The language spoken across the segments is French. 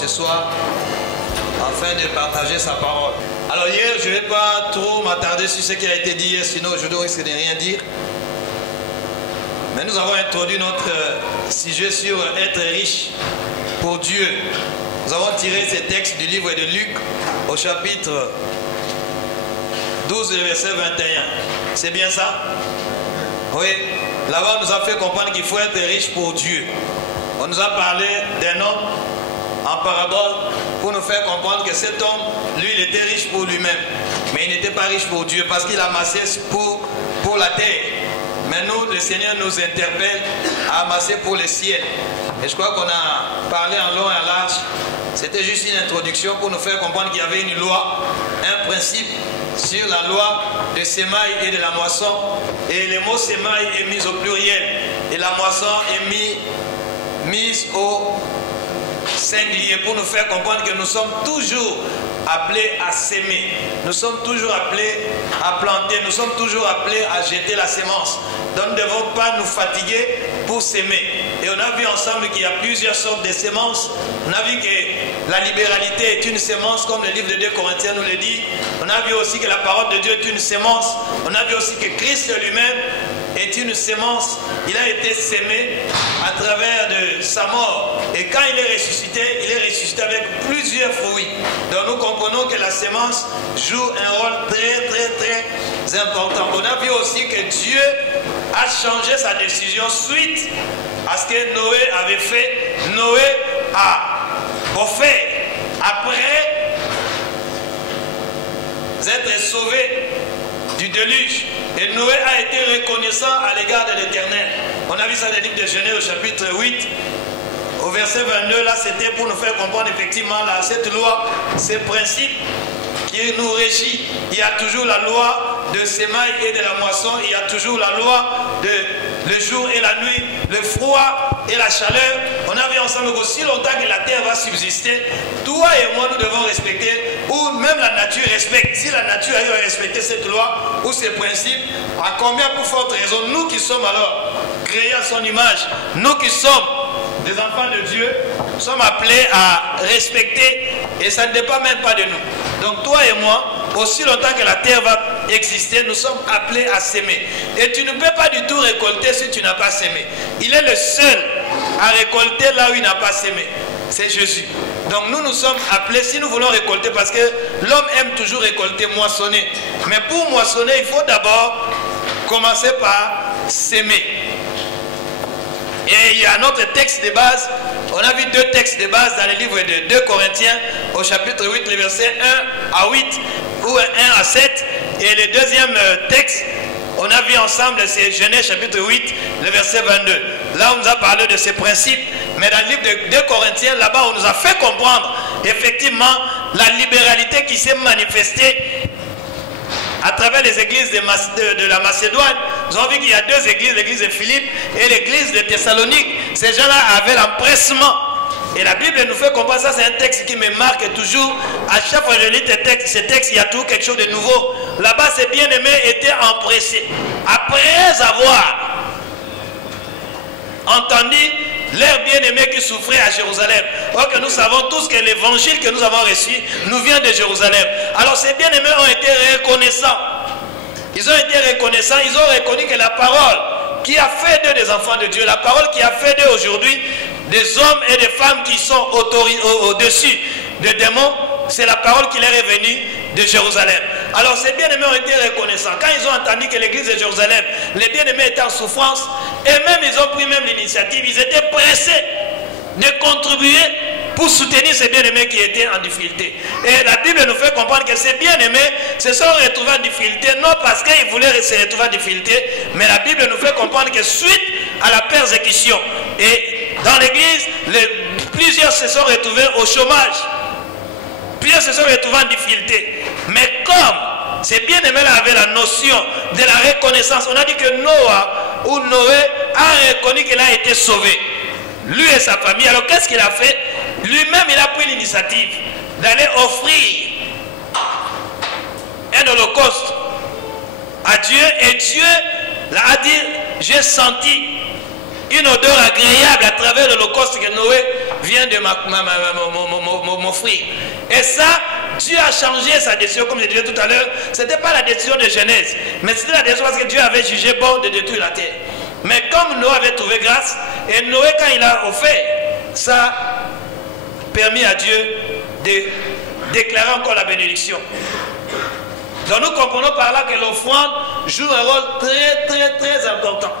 ce soir afin de partager sa parole. Alors hier, je ne vais pas trop m'attarder sur ce qui a été dit hier, sinon je dois risquer de rien dire. Mais nous avons introduit notre sujet sur être riche pour Dieu. Nous avons tiré ces textes du livre de Luc au chapitre 12, verset 21. C'est bien ça? Oui. Là-bas, on nous a fait comprendre qu'il faut être riche pour Dieu. On nous a parlé d'un homme en parabole pour nous faire comprendre que cet homme, lui, il était riche pour lui-même. Mais il n'était pas riche pour Dieu parce qu'il amassait pour la terre. Mais nous, le Seigneur nous interpelle à amasser pour le ciel. Et je crois qu'on a parlé en long et en large. C'était juste une introduction pour nous faire comprendre qu'il y avait une loi, un principe sur la loi de sémaille et de la moisson. Et le mot sémaille est mis au pluriel. Et la moisson est mise au singulier pour nous faire comprendre que nous sommes toujours appelés à s'aimer. Nous sommes toujours appelés à planter. Nous sommes toujours appelés à jeter la sémence. Donc nous ne devons pas nous fatiguer pour s'aimer. Et on a vu ensemble qu'il y a plusieurs sortes de sémences. On a vu que la libéralité est une sémence, comme le livre de 2 Corinthiens nous le dit. On a vu aussi que la parole de Dieu est une sémence. On a vu aussi que Christ lui-même est une sémence. Il a été sémé à travers de sa mort. Et quand il est ressuscité avec plusieurs fruits. Donc nous comprenons que la sémence joue un rôle très important. On a vu aussi que Dieu a changé sa décision suite à ce que Noé avait fait. Noé a offert après être sauvé du déluge. Et Noé a été reconnaissant à l'égard de l'Éternel. On a vu ça dans le livre de Genèse au chapitre 8. Au verset 22, là, c'était pour nous faire comprendre effectivement là, cette loi, ces principes qui nous régit. Il y a toujours la loi de sémaille et de la moisson. Il y a toujours la loi de le jour et la nuit, le froid et la chaleur. On a vu ensemble qu'aussi longtemps que la terre va subsister, toi et moi, nous devons respecter, ou même la nature respecte. Si la nature arrive à respecter cette loi ou ces principes, à combien pour forte raison, nous qui sommes alors créés à son image, nous qui sommes des enfants de Dieu, sommes appelés à respecter, et ça ne dépend même pas de nous. Donc toi et moi, aussi longtemps que la terre va exister, nous sommes appelés à s'aimer. Et tu ne peux pas du tout récolter si tu n'as pas s'aimé. Il est le seul à récolter là où il n'a pas s'aimé. C'est Jésus. Donc nous sommes appelés, si nous voulons récolter, parce que l'homme aime toujours récolter, moissonner. Mais pour moissonner, il faut d'abord commencer par s'aimer. Et il y a notre texte de base. On a vu 2 textes de base dans le livre de 2 Corinthiens au chapitre 8, les versets 1 à 8 ou 1 à 7. Et le deuxième texte, on a vu ensemble, c'est Genèse chapitre 8, le verset 22. Là, on nous a parlé de ces principes. Mais dans le livre de 2 Corinthiens, là-bas, on nous a fait comprendre effectivement la libéralité qui s'est manifestée à travers les églises de la Macédoine. Nous avons vu qu'il y a 2 églises, l'église de Philippe et l'église de Thessalonique. Ces gens-là avaient l'empressement. Et la Bible nous fait comprendre, ça c'est un texte qui me marque toujours. À chaque fois que je lis ces textes, il y a toujours quelque chose de nouveau. Là-bas, ces bien-aimés étaient empressés. Après avoir entendu leurs bien-aimés qui souffraient à Jérusalem. Or que nous savons tous que l'évangile que nous avons reçu nous vient de Jérusalem. Alors ces bien-aimés ont été reconnaissants. Ils ont été reconnaissants, ils ont reconnu que la parole qui a fait d'eux des enfants de Dieu, la parole qui a fait d'eux aujourd'hui des hommes et des femmes qui sont au-dessus des démons, c'est la parole qui leur est venue de Jérusalem. Alors ces bien-aimés ont été reconnaissants. Quand ils ont entendu que l'église de Jérusalem, les bien-aimés étaient en souffrance, et même ils ont pris même l'initiative, ils étaient pressés de contribuer pour soutenir ces bien-aimés qui étaient en difficulté. Et la Bible nous fait comprendre que ces bien-aimés se sont retrouvés en difficulté, non parce qu'ils voulaient se retrouver en difficulté, mais la Bible nous fait comprendre que suite à la persécution, et dans l'église, plusieurs se sont retrouvés au chômage. Plusieurs se sont retrouvés en difficulté. Mais comme ces bien-aimés-là avaient la notion de la reconnaissance, on a dit que Noé a reconnu qu'il a été sauvé. Lui et sa famille. Alors qu'est-ce qu'il a fait? Lui-même, il a pris l'initiative d'aller offrir un holocauste à Dieu. Et Dieu a dit, j'ai senti une odeur agréable à travers l'holocauste que Noé vient de m'offrir. Et ça, Dieu a changé sa décision, comme je disais tout à l'heure. Ce n'était pas la décision de Genèse, mais c'était la décision parce que Dieu avait jugé bon de détruire la terre. Mais comme Noé avait trouvé grâce, et Noé, quand il a offert, ça a permis à Dieu de déclarer encore la bénédiction. Donc nous comprenons par là que l'offrande joue un rôle très important.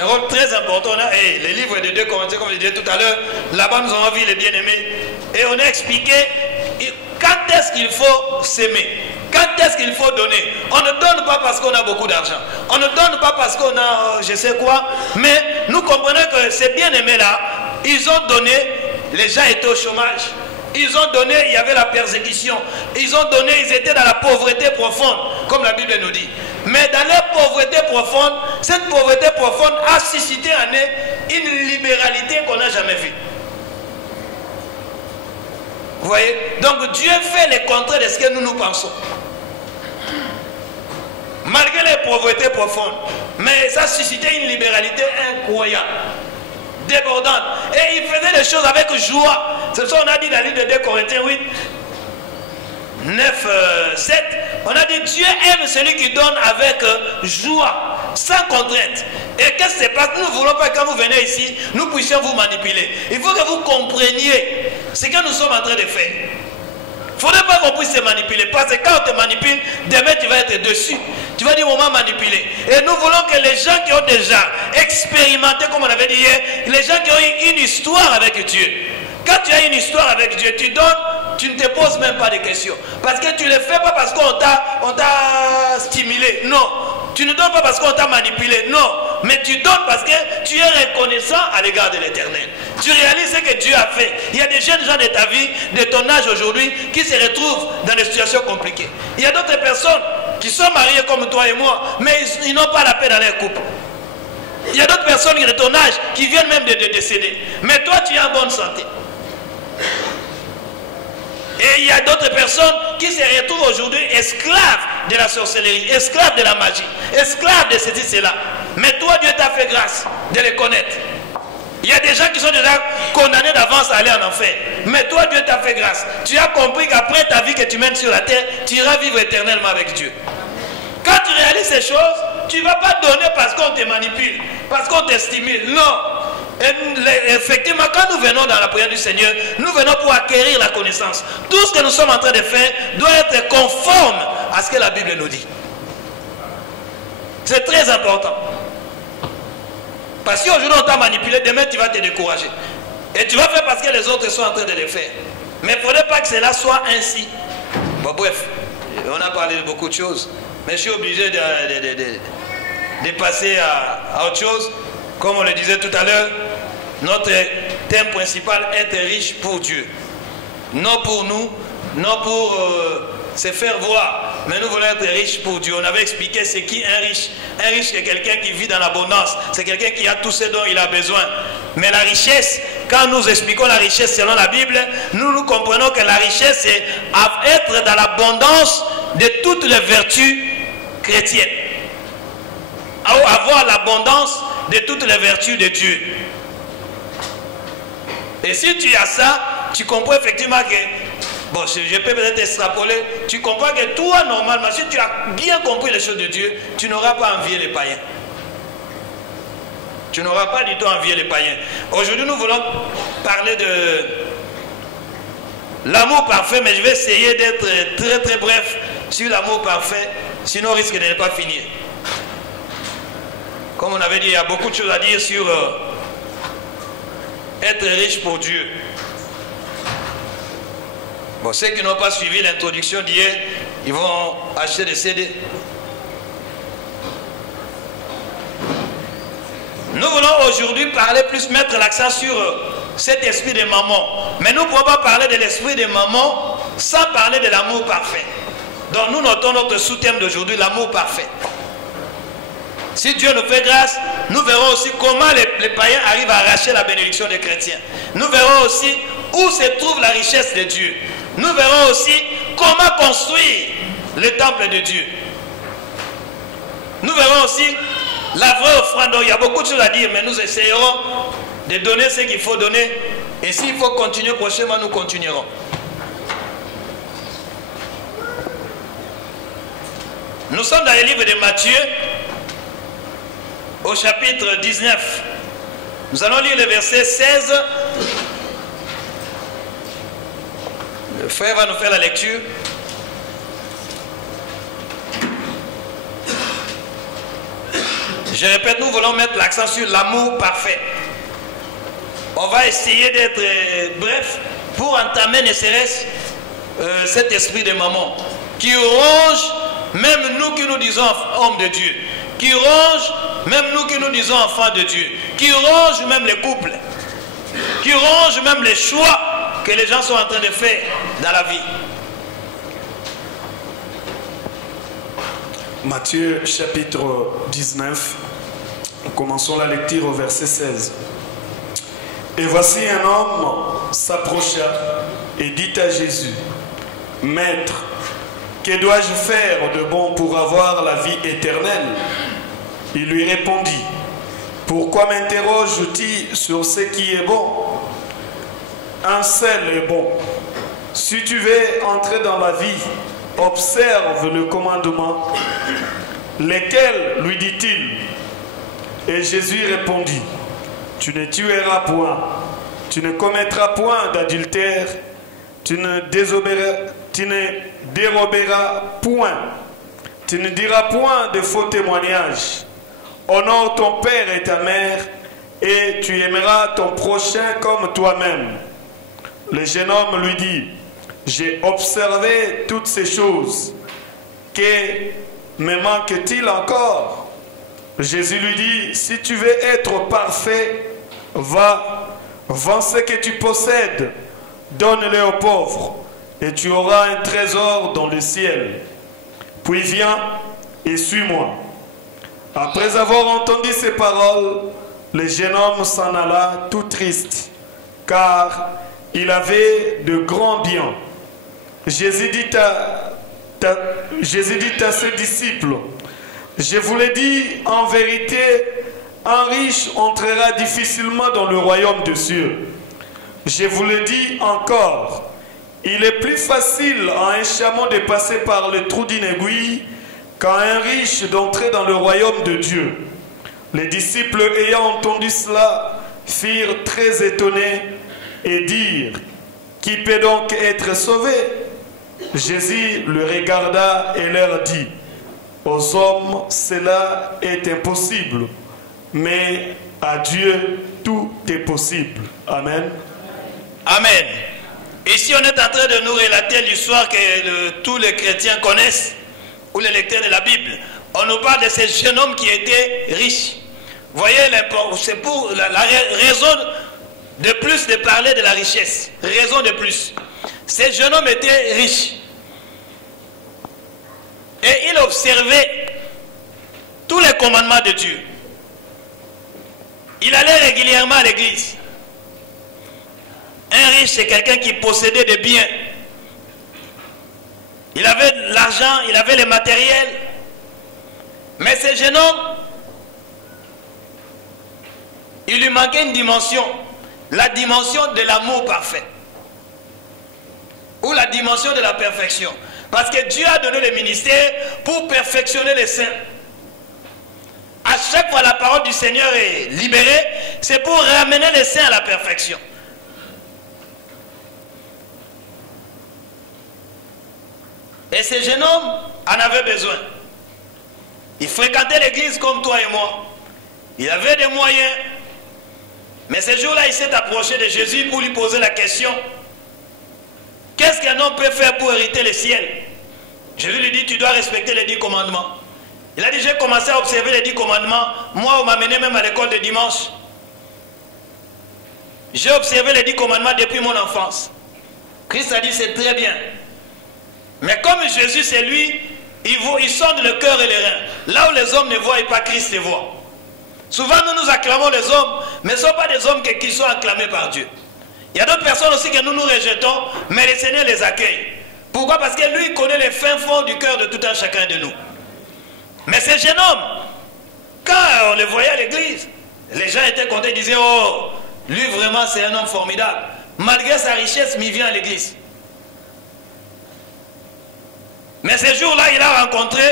Un rôle très important. Et les livres de 2 Corinthiens, comme je disais tout à l'heure, là-bas nous avons vu les bien-aimés. Et on a expliqué quand est-ce qu'il faut s'aimer. Quand est-ce qu'il faut donner? On ne donne pas parce qu'on a beaucoup d'argent. On ne donne pas parce qu'on a je sais quoi. Mais nous comprenons que ces bien-aimés-là, ils ont donné, les gens étaient au chômage. Ils ont donné, il y avait la persécution. Ils ont donné, ils étaient dans la pauvreté profonde, comme la Bible nous dit. Mais dans la pauvreté profonde, cette pauvreté profonde a suscité en eux une libéralité qu'on n'a jamais vue. Vous voyez? Donc Dieu fait le contraire de ce que nous pensons. Malgré les pauvretés profondes. Mais ça a suscité une libéralité incroyable. Débordante. Et il faisait les choses avec joie. C'est ça qu'on a dit dans le livre de 2 Corinthiens 8, 9, 7. On a dit Dieu aime celui qui donne avec joie, sans contrainte. Et qu'est-ce qui se passe? Nous ne voulons pas que quand vous venez ici, nous puissions vous manipuler. Il faut que vous compreniez ce que nous sommes en train de faire. Il ne faudrait pas qu'on puisse se manipuler. Parce que quand on te manipule, demain tu vas être dessus. Tu vas dire on m'a manipulé. Et nous voulons que les gens qui ont déjà expérimenté, comme on avait dit hier, les gens qui ont eu une histoire avec Dieu. Quand tu as une histoire avec Dieu, tu donnes, tu ne te poses même pas de questions. Parce que tu ne le fais pas parce qu'on t'a stimulé. Non. Tu ne donnes pas parce qu'on t'a manipulé. Non. Mais tu donnes parce que tu es reconnaissant à l'égard de l'Éternel. Tu réalises ce que Dieu a fait. Il y a des jeunes gens de ta vie, de ton âge aujourd'hui, qui se retrouvent dans des situations compliquées. Il y a d'autres personnes qui sont mariées comme toi et moi, mais ils n'ont pas la paix dans leur couple. Il y a d'autres personnes de ton âge qui viennent même de décéder. Mais toi, tu es en bonne santé. Et il y a d'autres personnes qui se retrouvent aujourd'hui esclaves de la sorcellerie, esclaves de la magie, esclaves de ceci, cela. Mais toi, Dieu t'a fait grâce de les connaître. Il y a des gens qui sont déjà condamnés d'avance à aller en enfer. Mais toi, Dieu t'a fait grâce. Tu as compris qu'après ta vie que tu mènes sur la terre, tu iras vivre éternellement avec Dieu. Quand tu réalises ces choses, tu ne vas pas donner parce qu'on te manipule, parce qu'on te stimule. Non. Et effectivement, quand nous venons dans la prière du Seigneur, nous venons pour acquérir la connaissance. Tout ce que nous sommes en train de faire doit être conforme à ce que la Bible nous dit. C'est très important. Parce qu'aujourd'hui on t'a manipulé, demain tu vas te décourager. Et tu vas faire parce que les autres sont en train de le faire. Mais il ne faudrait pas que cela soit ainsi. Bon, bref, on a parlé de beaucoup de choses. Mais je suis obligé de passer à autre chose. Comme on le disait tout à l'heure, notre thème principal est être riche pour Dieu. Non pour nous, non pour se faire voir, mais nous voulons être riches pour Dieu. On avait expliqué ce qui est un riche. Un riche, c'est quelqu'un qui vit dans l'abondance. C'est quelqu'un qui a tout ce dont il a besoin. Mais la richesse, quand nous expliquons la richesse selon la Bible, nous comprenons que la richesse, c'est être dans l'abondance de toutes les vertus chrétiennes. Avoir l'abondance de toutes les vertus de Dieu. Et si tu as ça, tu comprends effectivement que, bon, je peux peut-être extrapoler, tu comprends que toi, normalement, si tu as bien compris les choses de Dieu, tu n'auras pas envié les païens. Tu n'auras pas du tout envié les païens. Aujourd'hui, nous voulons parler de l'amour parfait, mais je vais essayer d'être très très bref sur l'amour parfait, sinon on risque de ne pas finir. Comme on avait dit, il y a beaucoup de choses à dire sur être riche pour Dieu. Bon, ceux qui n'ont pas suivi l'introduction d'hier, ils vont acheter des CD. Nous voulons aujourd'hui parler plus, mettre l'accent sur cet esprit de maman. Mais nous ne pouvons pas parler de l'esprit de maman sans parler de l'amour parfait. Donc nous notons notre sous-thème d'aujourd'hui, l'amour parfait. Si Dieu nous fait grâce, nous verrons aussi comment les païens arrivent à arracher la bénédiction des chrétiens. Nous verrons aussi où se trouve la richesse de Dieu. Nous verrons aussi comment construire le temple de Dieu. Nous verrons aussi la vraie offrande. Donc, il y a beaucoup de choses à dire, mais nous essayerons de donner ce qu'il faut donner. Et s'il faut continuer prochainement, nous continuerons. Nous sommes dans le livre de Matthieu, au chapitre 19. Nous allons lire le verset 16. Le frère va nous faire la lecture. Je répète, nous voulons mettre l'accent sur l'amour parfait. On va essayer d'être bref pour entamer ne serait-ce cet esprit de maman qui ronge même nous qui nous disons hommes de Dieu, qui ronge même nous qui nous disons enfants de Dieu, qui ronge même les couples, qui ronge même les choix que les gens sont en train de faire dans la vie. Matthieu chapitre 19, nous commençons la lecture au verset 16. Et voici un homme s'approcha et dit à Jésus, « Maître, que dois-je faire de bon pour avoir la vie éternelle ?» Il lui répondit, « Pourquoi m'interroges-tu sur ce qui est bon? Un seul est bon. Si tu veux entrer dans la vie, observe le commandement. Lesquels, lui dit-il? Et Jésus répondit, tu ne tueras point, tu ne commettras point d'adultère, tu ne déroberas point, tu ne diras point de faux témoignages. Honore ton père et ta mère, et tu aimeras ton prochain comme toi-même. Le jeune homme lui dit, j'ai observé toutes ces choses. Que me manque-t-il encore? Jésus lui dit, si tu veux être parfait, va, vends ce que tu possèdes, donne-le aux pauvres, et tu auras un trésor dans le ciel. Puis viens et suis-moi. Après avoir entendu ces paroles, le jeune homme s'en alla tout triste, car il avait de grands biens. Jésus dit à ses disciples, je vous l'ai dit, en vérité, un riche entrera difficilement dans le royaume des cieux. Je vous le dis encore, il est plus facile à un chameau de passer par le trou d'une aiguille qu'à un riche d'entrer dans le royaume de Dieu. Les disciples ayant entendu cela firent très étonnés et dirent, qui peut donc être sauvé? Jésus le regarda et leur dit, aux hommes cela est impossible, mais à Dieu tout est possible. Amen. Amen. Ici on est en train de nous relater l'histoire que tous les chrétiens connaissent, ou les lecteurs de la Bible. On nous parle de ce jeune homme qui était riche. Vous voyez, c'est pour la raison de plus de parler de la richesse. Raison de plus. Ce jeune homme était riche. Et il observait tous les commandements de Dieu. Il allait régulièrement à l'église. Un riche, c'est quelqu'un qui possédait des biens. Il avait de l'argent, il avait le matériel. Mais ce jeune homme, il lui manquait une dimension. La dimension de l'amour parfait. Ou la dimension de la perfection. Parce que Dieu a donné le ministère pour perfectionner les saints. À chaque fois la parole du Seigneur est libérée, c'est pour ramener les saints à la perfection. Et ce jeune homme en avait besoin. Il fréquentait l'église comme toi et moi. Il avait des moyens. Mais ce jour-là, il s'est approché de Jésus pour lui poser la question. Qu'est-ce qu'un homme peut faire pour hériter le ciel? Jésus lui dit, tu dois respecter les 10 commandements. Il a dit, j'ai commencé à observer les 10 commandements. Moi, on m'a mené même à l'école de dimanche. J'ai observé les 10 commandements depuis mon enfance. Christ a dit, c'est très bien. Mais comme Jésus, c'est lui, il sonde le cœur et les reins. Là où les hommes ne voient pas, Christ les voit. Souvent, nous acclamons les hommes, mais ce ne sont pas des hommes qui sont acclamés par Dieu. Il y a d'autres personnes aussi que nous rejetons, mais le Seigneur les accueille. Pourquoi? Parce que lui, il connaît les fins fonds du cœur de tout un chacun de nous. Mais ces jeunes hommes, quand on les voyait à l'église, les gens étaient contents, ils disaient, oh, vraiment c'est un homme formidable. Malgré sa richesse, mais il vient à l'église. Mais ce jour-là, il a rencontré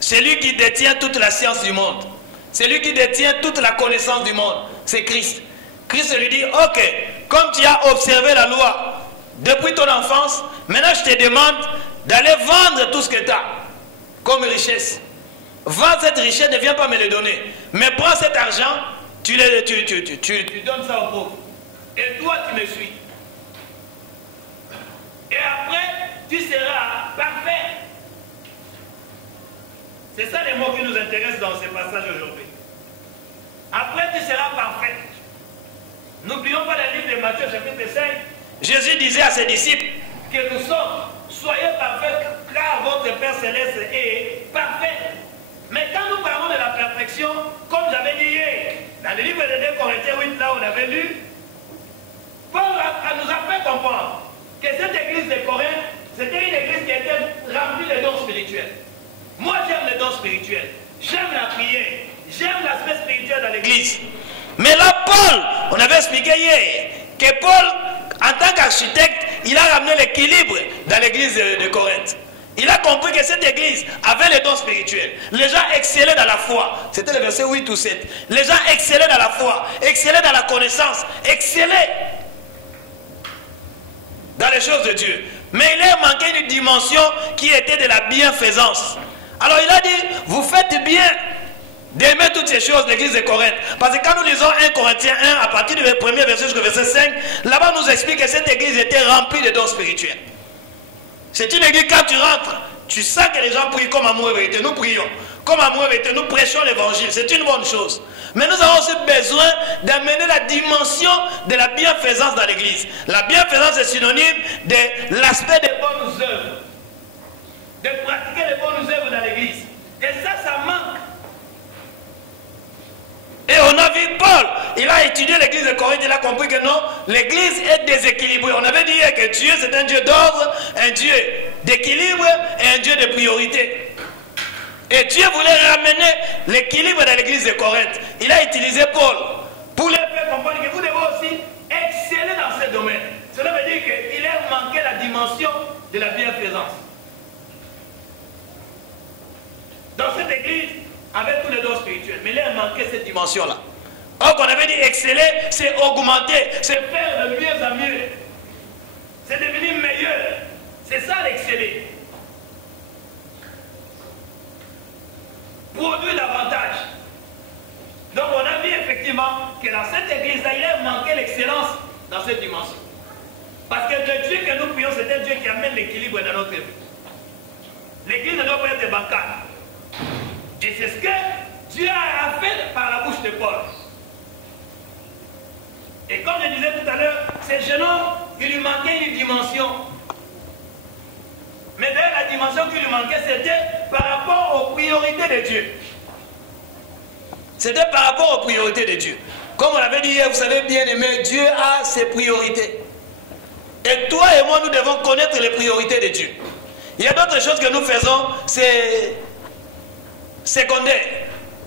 celui qui détient toute la science du monde. Celui qui détient toute la connaissance du monde. C'est Christ. Christ lui dit, ok, comme tu as observé la loi depuis ton enfance, maintenant je te demande d'aller vendre tout ce que tu as comme richesse. Vends cette richesse, ne viens pas me le donner. Mais prends cet argent, tu donnes ça aux pauvres. Et toi, tu me suis. Et après, tu seras parfait. C'est ça les mots qui nous intéressent dans ce passage aujourd'hui. Après, tu seras parfait. N'oublions pas le livre de Matthieu, chapitre 5. Jésus disait à ses disciples que nous sommes, soyez parfaits, car votre Père Céleste est parfait. Mais quand nous parlons de la perfection, comme j'avais dit hier, dans le livre de 2 Corinthiens 8, là on avait lu, Paul nous a fait comprendre que cette église de Corinthe, c'était une église qui était remplie de dons spirituels. Moi j'aime les dons spirituels, j'aime la prière, j'aime l'aspect spirituel dans l'église. Mais là Paul, on avait expliqué hier, que Paul, en tant qu'architecte, il a ramené l'équilibre dans l'église de Corinthe. Il a compris que cette église avait les dons spirituels. Les gens excellaient dans la foi. C'était le verset 8 ou 7. Les gens excellaient dans la foi, excellaient dans la connaissance, excellaient dans les choses de Dieu. Mais il leur manquait une dimension qui était de la bienfaisance. Alors il a dit, vous faites bien d'aimer toutes ces choses, l'église de Corinthe. Parce que quand nous lisons 1 Corinthiens 1, à partir du premier verset jusqu'au verset 5, là-bas nous explique que cette église était remplie de dons spirituels. C'est une église, quand tu rentres, tu sens que les gens prient comme amour et vérité. Nous prions. Comme amour et vérité, nous prêchons l'évangile. C'est une bonne chose. Mais nous avons aussi besoin d'amener la dimension de la bienfaisance dans l'église. La bienfaisance est synonyme de l'aspect des bonnes œuvres. De pratiquer les bonnes œuvres dans l'église. Et ça manque. Et on a vu Paul, il a étudié l'église de Corinthe, il a compris que non, l'église est déséquilibrée. On avait dit que Dieu c'est un Dieu d'ordre, un Dieu d'équilibre et un Dieu de priorité. Et Dieu voulait ramener l'équilibre dans l'église de Corinthe. Il a utilisé Paul pour leur faire comprendre que vous devez aussi exceller dans ce domaine. Cela veut dire qu'il a manqué la dimension de la bienfaisance. Dans cette église, avec tous les dons spirituels, mais il a manqué cette dimension-là. Or, qu'on avait dit exceller, c'est augmenter, c'est faire de mieux en mieux. C'est devenir meilleur. C'est ça l'exceller. Produire davantage. Donc, on a vu effectivement que dans cette église-là, il a manqué l'excellence dans cette dimension. Parce que le Dieu que nous prions, c'est un Dieu qui amène l'équilibre dans notre vie. L'église ne doit pas être bancale. Et c'est ce que Dieu a fait par la bouche de Paul. Et comme je disais tout à l'heure, ce jeune homme, il lui manquait une dimension. Mais d'ailleurs, la dimension qui lui manquait, c'était par rapport aux priorités de Dieu. C'était par rapport aux priorités de Dieu. Comme on l'avait dit hier, vous savez bien aimé, Dieu a ses priorités. Et toi et moi, nous devons connaître les priorités de Dieu. Il y a d'autres choses que nous faisons, c'est secondaire.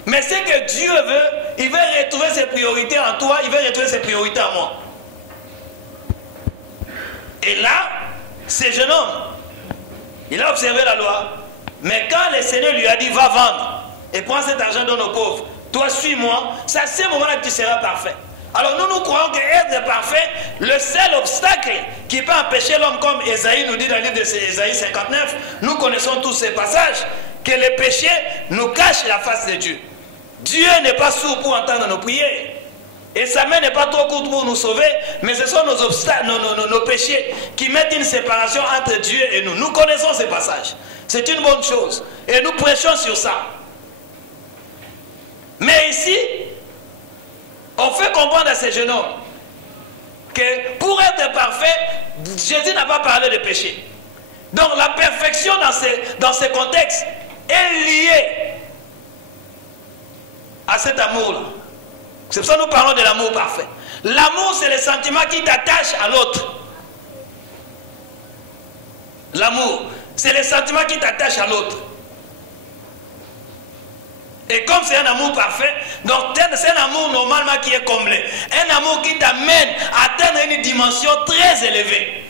Mais ce que Dieu veut, il veut retrouver ses priorités en toi, il veut retrouver ses priorités en moi. Et là, ce jeune homme, il a observé la loi. Mais quand le Seigneur lui a dit, va vendre et prends cet argent donne aux pauvres, toi suis-moi, c'est à ce moment-là que tu seras parfait. Alors nous croyons qu'être parfait, le seul obstacle qui peut empêcher l'homme, comme Ésaïe nous dit dans le livre d'Ésaïe 59, nous connaissons tous ces passages, que le péché nous cache la face de Dieu. Dieu n'est pas sourd pour entendre nos prières. Et sa main n'est pas trop courte pour nous sauver, mais ce sont nos obstacles, nos péchés qui mettent une séparation entre Dieu et nous. Nous connaissons ces passages. C'est une bonne chose. Et nous prêchons sur ça. Mais ici, on fait comprendre à ces jeunes hommes que pour être parfait, Jésus n'a pas parlé de péché. Donc la perfection dans ce contexte est liée à cet amour-là. C'est pour ça que nous parlons de l'amour parfait. L'amour, c'est le sentiment qui t'attache à l'autre. L'amour, c'est le sentiment qui t'attache à l'autre. Et comme c'est un amour parfait, donc c'est un amour normalement qui est comblé. Un amour qui t'amène dimension très élevée.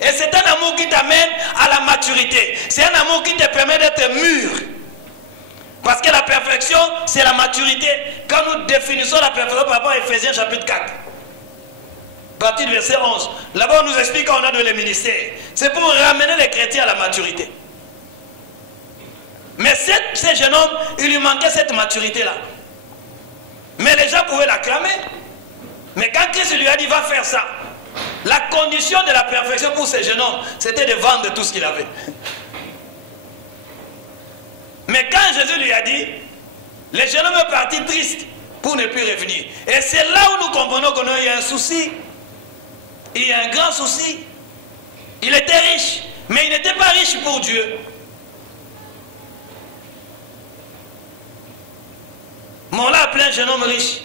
Et c'est un amour qui t'amène à la maturité. C'est un amour qui te permet d'être mûr. Parce que la perfection, c'est la maturité. Quand nous définissons la perfection par rapport à Ephésiens chapitre 4, partie du verset 11, là-bas on nous explique qu'on a de les ministères. C'est pour ramener les chrétiens à la maturité. Mais ce jeune homme, il lui manquait cette maturité-là. Mais les gens pouvaient l'acclamer. Mais quand Christ lui a dit, va faire ça, la condition de la perfection pour ce jeune homme, c'était de vendre tout ce qu'il avait. Mais quand Jésus lui a dit, le jeune homme est parti triste pour ne plus revenir. Et c'est là où nous comprenons qu'il y a un souci. Il y a un grand souci. Il était riche, mais il n'était pas riche pour Dieu. Mais on l'a appelé un jeune homme riche.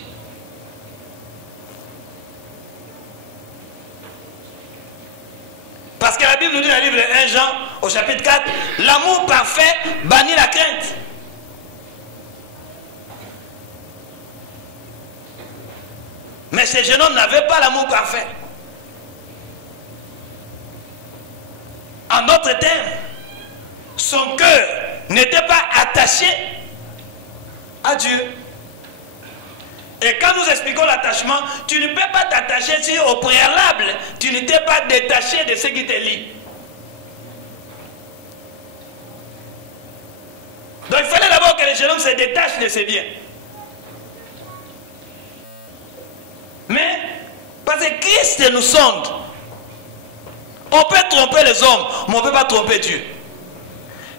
Parce que la Bible nous dit dans le livre de 1 Jean, au chapitre 4, l'amour parfait bannit la crainte. Mais ce jeune homme n'avait pas l'amour parfait. En d'autres termes, son cœur n'était pas attaché à Dieu. Et quand nous expliquons l'attachement, tu ne peux pas t'attacher si au préalable, tu ne t'es pas détaché de ce qui te lie. Donc il fallait d'abord que le jeune homme se détache de ses biens. Mais, parce que Christ nous sonde, on peut tromper les hommes, mais on ne peut pas tromper Dieu.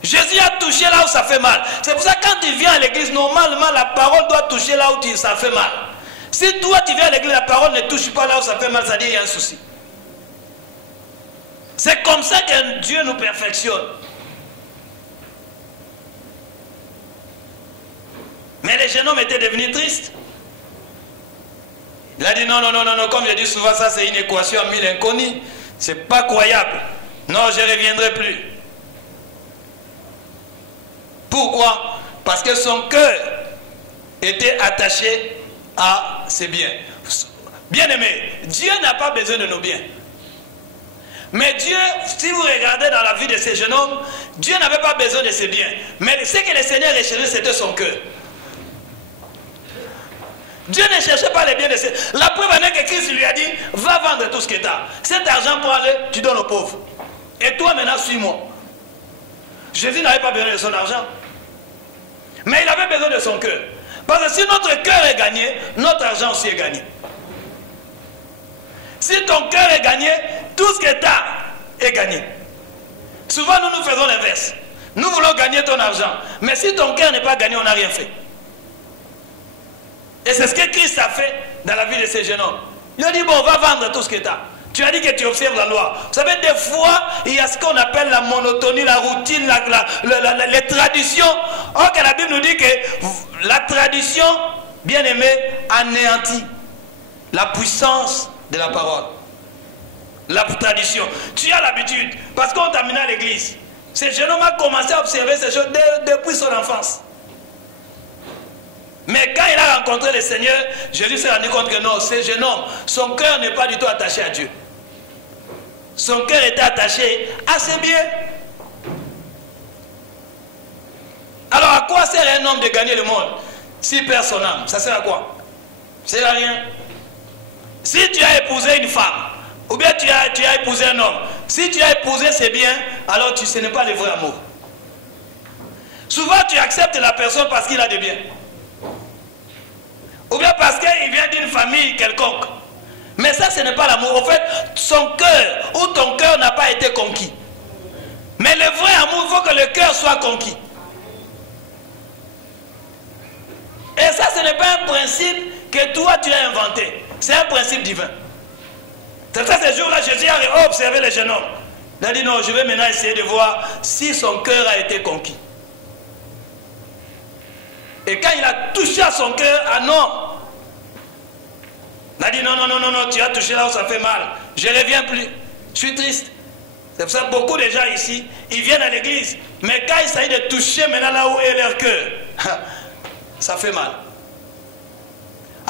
Jésus a touché là où ça fait mal. C'est pour ça que quand tu viens à l'église, normalement la parole doit toucher là où ça fait mal. Si toi tu viens à l'église, la parole ne touche pas là où ça fait mal, ça dit qu'il y a un souci. C'est comme ça que Dieu nous perfectionne. Mais le jeune homme était devenu triste. Il a dit non, comme je dis souvent, ça c'est une équation à 1000 inconnus. C'est pas croyable. Non, je ne reviendrai plus. Pourquoi? Parce que son cœur était attaché à ses biens. Bien-aimé, Dieu n'a pas besoin de nos biens. Mais Dieu, si vous regardez dans la vie de ce jeune homme, Dieu n'avait pas besoin de ses biens. Mais ce que le Seigneur recherchait, c'était son cœur. Dieu ne cherchait pas les biens de ses... La preuve en est que Christ lui a dit, va vendre tout ce que tu as. Cet argent, prends-le, tu donnes aux pauvres. Et toi maintenant, suis-moi. Jésus n'avait pas besoin de son argent. Mais il avait besoin de son cœur. Parce que si notre cœur est gagné, notre argent aussi est gagné. Si ton cœur est gagné, tout ce que tu as est gagné. Souvent, nous faisons l'inverse. Nous voulons gagner ton argent. Mais si ton cœur n'est pas gagné, on n'a rien fait. Et c'est ce que Christ a fait dans la vie de ces jeunes hommes. Il a dit, bon, va vendre tout ce que tu as. Tu as dit que tu observes la loi. Vous savez, des fois, il y a ce qu'on appelle la monotonie, la routine, les traditions. Or que la Bible nous dit que la tradition, bien aimé, anéantit la puissance de la parole. La tradition. Tu as l'habitude, parce qu'on t'a amené à l'église. Ce jeune homme a commencé à observer ces choses depuis son enfance. Mais quand il a rencontré le Seigneur, Jésus s'est rendu compte que non, ce jeune homme, son cœur n'est pas du tout attaché à Dieu. Son cœur était attaché à ses biens. Alors à quoi sert un homme de gagner le monde s'il perd son âme? Ça sert à quoi? Ça sert à rien. Si tu as épousé une femme, ou bien tu as épousé un homme, si tu as épousé ses biens, alors ce n'est pas le vrai amour. Souvent tu acceptes la personne parce qu'il a des biens. Ou bien parce qu'il vient d'une famille quelconque. Mais ça, ce n'est pas l'amour. En fait, son cœur ou ton cœur n'a pas été conquis. Mais le vrai amour, il faut que le cœur soit conquis. Et ça, ce n'est pas un principe que toi, tu as inventé. C'est un principe divin. C'est ça, ce jour-là, Jésus a observé le jeune homme. Il a dit, non, je vais maintenant essayer de voir si son cœur a été conquis. Et quand il a touché à son cœur, ah non. Il a dit non, tu as touché là où ça fait mal. Je ne reviens plus. Je suis triste. C'est pour ça que beaucoup de gens ici, ils viennent à l'église. Mais quand il s'agit de toucher maintenant là où est leur cœur, ça fait mal.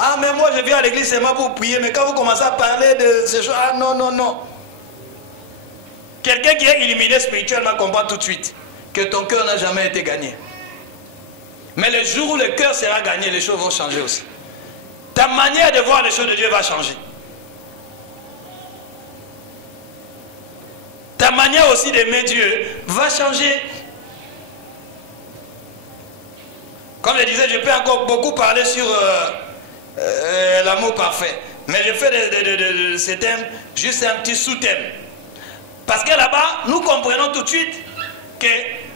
Ah, mais moi je viens à l'église seulement pour prier, mais quand vous commencez à parler de ces choses, ah non, non, non. Quelqu'un qui est illuminé spirituellement comprend tout de suite que ton cœur n'a jamais été gagné. Mais le jour où le cœur sera gagné, les choses vont changer aussi. Ta manière de voir les choses de Dieu va changer. Ta manière aussi d'aimer Dieu va changer. Comme je disais, je peux encore beaucoup parler sur l'amour parfait. Mais je fais de ces thèmes juste un petit sous-thème. Parce que là-bas, nous comprenons tout de suite que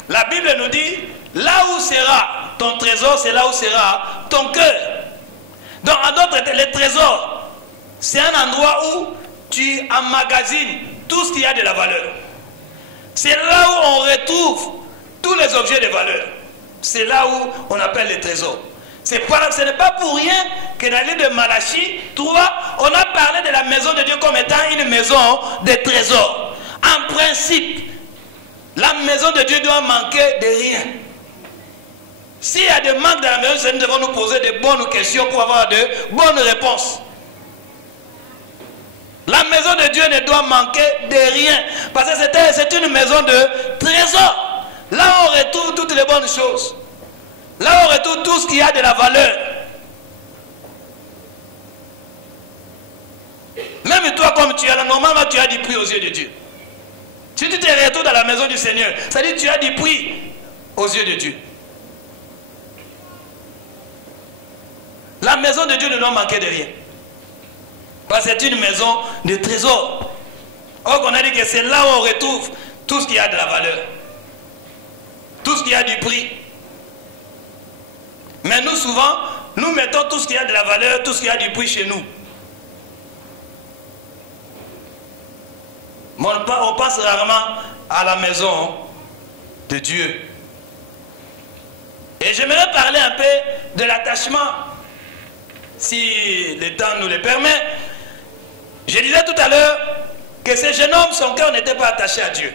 la Bible nous dit, là où sera ton trésor, c'est là où sera ton cœur. Donc, en d'autres termes, le trésor, c'est un endroit où tu emmagasines tout ce qui a de la valeur. C'est là où on retrouve tous les objets de valeur. C'est là où on appelle les trésors. Ce n'est pas pour rien que dans le livre de Malachie, tu vois, on a parlé de la maison de Dieu comme étant une maison de trésors. En principe, la maison de Dieu doit manquer de rien. S'il y a des manques dans la maison de Dieu, nous devons nous poser de bonnes questions pour avoir de bonnes réponses. La maison de Dieu ne doit manquer de rien. Parce que c'est une maison de trésors. Là on retrouve toutes les bonnes choses. Là on retrouve tout ce qui a de la valeur. Même toi comme tu es là, normalement tu as du prix aux yeux de Dieu. Si tu te retrouves dans la maison du Seigneur, ça dit que tu as du prix aux yeux de Dieu. La maison de Dieu ne doit manquer de rien. Parce que c'est une maison de trésors. Or on a dit que c'est là où on retrouve tout ce qui a de la valeur. Tout ce qui a du prix. Mais nous souvent, nous mettons tout ce qui a de la valeur, tout ce qui a du prix chez nous. Mais on pense rarement à la maison de Dieu. Et j'aimerais parler un peu de l'attachement, si le temps nous le permet. Je disais tout à l'heure que ce jeune homme, son cœur n'était pas attaché à Dieu.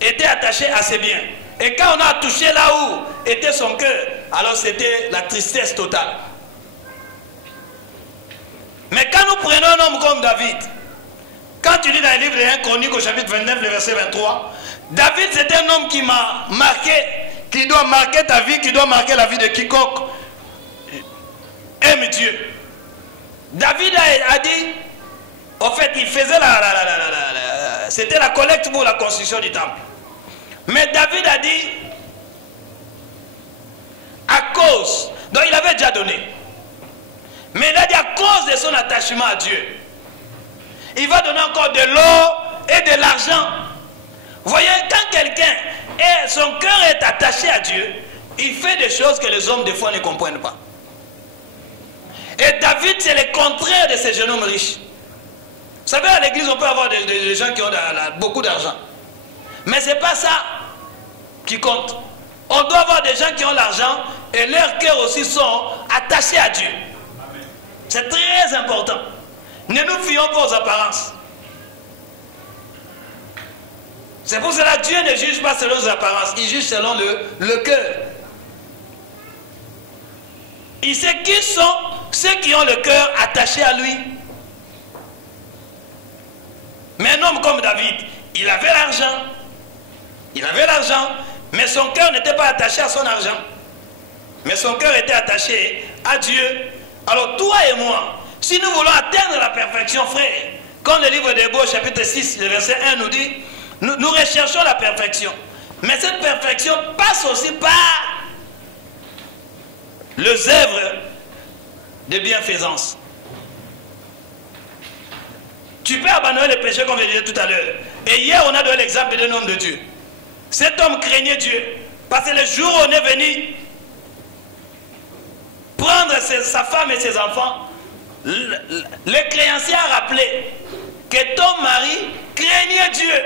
Était attaché à ses biens. Et quand on a touché là où était son cœur, alors c'était la tristesse totale. Mais quand nous prenons un homme comme David, quand tu lis dans le livre de 1 Chronique au chapitre 29, le verset 23, David c'est un homme qui m'a marqué, qui doit marquer ta vie, qui doit marquer la vie de quiconque aime Dieu. David a dit, en fait, il faisait c'était la collecte pour la construction du temple. Mais David a dit, à cause, donc il avait déjà donné, mais il a dit à cause de son attachement à Dieu, il va donner encore de l'or et de l'argent. Voyez, quand quelqu'un, son cœur est attaché à Dieu, il fait des choses que les hommes des fois ne comprennent pas. Et David, c'est le contraire de ces jeunes hommes riches. Vous savez, à l'église, on peut avoir des gens qui ont beaucoup d'argent. Mais ce n'est pas ça qui compte. On doit avoir des gens qui ont l'argent et leurs cœurs aussi sont attachés à Dieu. C'est très important. Ne nous fions pas aux apparences. C'est pour cela que Dieu ne juge pas selon les apparences, il juge selon le cœur. Il sait qui sont ceux qui ont le cœur attaché à lui. Mais un homme comme David, il avait l'argent. Il avait l'argent, mais son cœur n'était pas attaché à son argent. Mais son cœur était attaché à Dieu. Alors toi et moi, si nous voulons atteindre la perfection, frère, comme le livre d'Hébreux chapitre 6, le verset 1 nous dit, nous recherchons la perfection. Mais cette perfection passe aussi par les œuvres de bienfaisance. Tu peux abandonner le péché comme je disais tout à l'heure. Et hier, on a donné l'exemple d'un homme de Dieu. Cet homme craignait Dieu. Parce que le jour où on est venu prendre sa femme et ses enfants, le créancier a rappelé que ton mari craignait Dieu.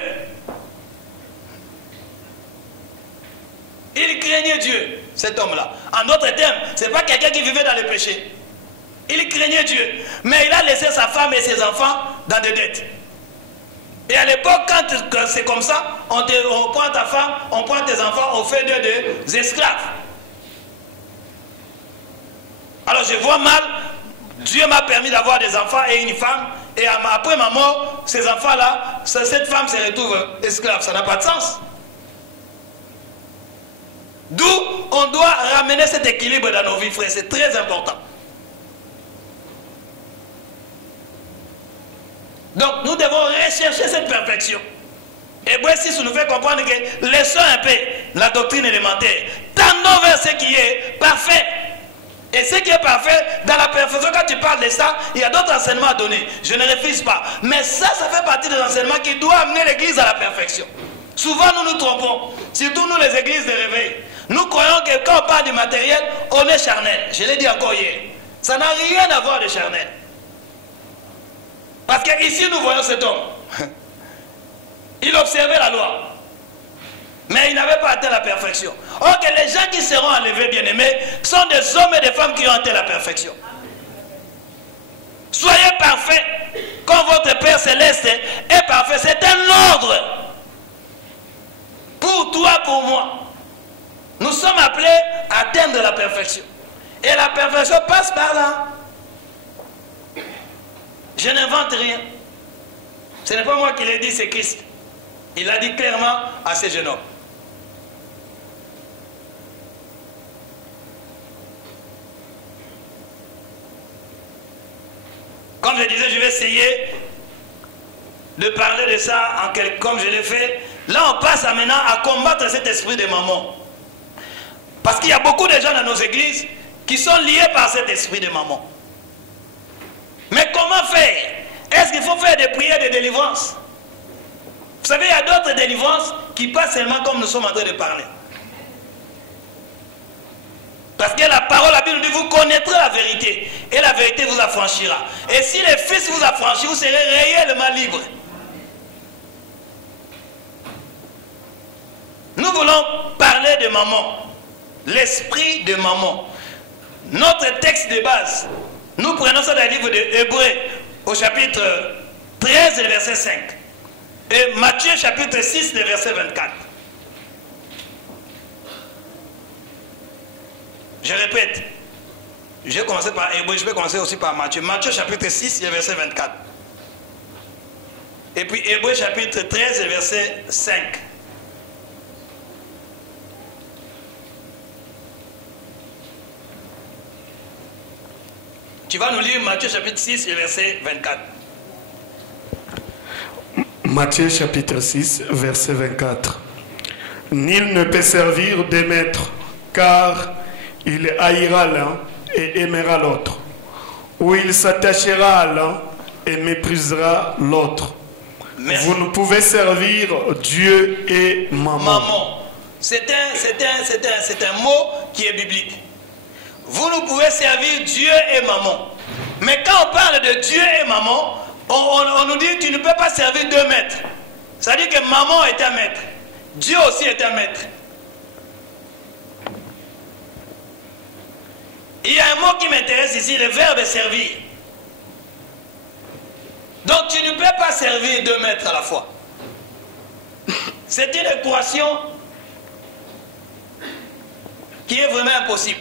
Il craignait Dieu, cet homme-là. En d'autres termes, ce n'est pas quelqu'un qui vivait dans le péché. Il craignait Dieu. Mais il a laissé sa femme et ses enfants dans des dettes. Et à l'époque, quand c'est comme ça, on prend ta femme, on prend tes enfants, on fait d'eux des esclaves. Alors je vois mal, Dieu m'a permis d'avoir des enfants et une femme, et après ma mort, ces enfants-là, cette femme se retrouve esclave. Ça n'a pas de sens. D'où on doit ramener cet équilibre dans nos vies, frères. C'est très important. Donc nous devons rechercher cette perfection. Hébreux 6 nous fait comprendre que laissons un peu la doctrine élémentaire. Tendons vers ce qui est parfait. Et ce qui est parfait, dans la perfection, quand tu parles de ça, il y a d'autres enseignements à donner. Je ne refuse pas. Mais ça fait partie des enseignements qui doivent amener l'église à la perfection. Souvent nous nous trompons. Surtout nous les églises de réveil. Nous croyons que quand on parle du matériel, on est charnel. Je l'ai dit encore hier. Ça n'a rien à voir de charnel. Parce qu'ici nous voyons cet homme. Il observait la loi. Mais il n'avait pas atteint la perfection. Or que les gens qui seront enlevés, bien-aimés, sont des hommes et des femmes qui ont atteint la perfection. Soyez parfaits comme votre Père Céleste est parfait. C'est un ordre. Pour toi, pour moi. Nous sommes appelés à atteindre la perfection. Et la perfection passe par là. Je n'invente rien. Ce n'est pas moi qui l'ai dit, c'est Christ. Il l'a dit clairement à ces jeunes hommes. Comme je disais, je vais essayer de parler de ça comme je l'ai fait. Là, on passe maintenant à combattre cet esprit de maman. Parce qu'il y a beaucoup de gens dans nos églises qui sont liés par cet esprit de maman. Mais comment faire? Est-ce qu'il faut faire des prières de délivrance? Vous savez, il y a d'autres délivrances qui passent seulement comme nous sommes en train de parler. Parce que la parole, la Bible nous dit, vous connaîtrez la vérité. Et la vérité vous affranchira. Et si le Fils vous affranchit, vous serez réellement libre. Nous voulons parler de maman. L'esprit de maman. Notre texte de base, nous prenons ça dans le livre de Hébreux, au chapitre 13, verset 5. Et Matthieu, chapitre 6, verset 24. Je répète. Je vais commencer par Hébreux, je vais commencer aussi par Matthieu. Matthieu, chapitre 6, verset 24. Et puis Hébreux, chapitre 13, verset 5. Tu vas nous lire Matthieu chapitre 6 verset 24. Matthieu chapitre 6 verset 24. Nul ne peut servir deux maîtres, car il haïra l'un et aimera l'autre, ou il s'attachera à l'un et méprisera l'autre. Vous ne pouvez servir Dieu et maman. Maman. C'est un mot qui est biblique. Vous ne pouvez servir Dieu et maman. Mais quand on parle de Dieu et maman, on nous dit que tu ne peux pas servir deux maîtres. C'est-à-dire que maman est un maître. Dieu aussi est un maître. Il y a un mot qui m'intéresse ici, le verbe servir. Donc tu ne peux pas servir deux maîtres à la fois. C'est une équation qui est vraiment impossible.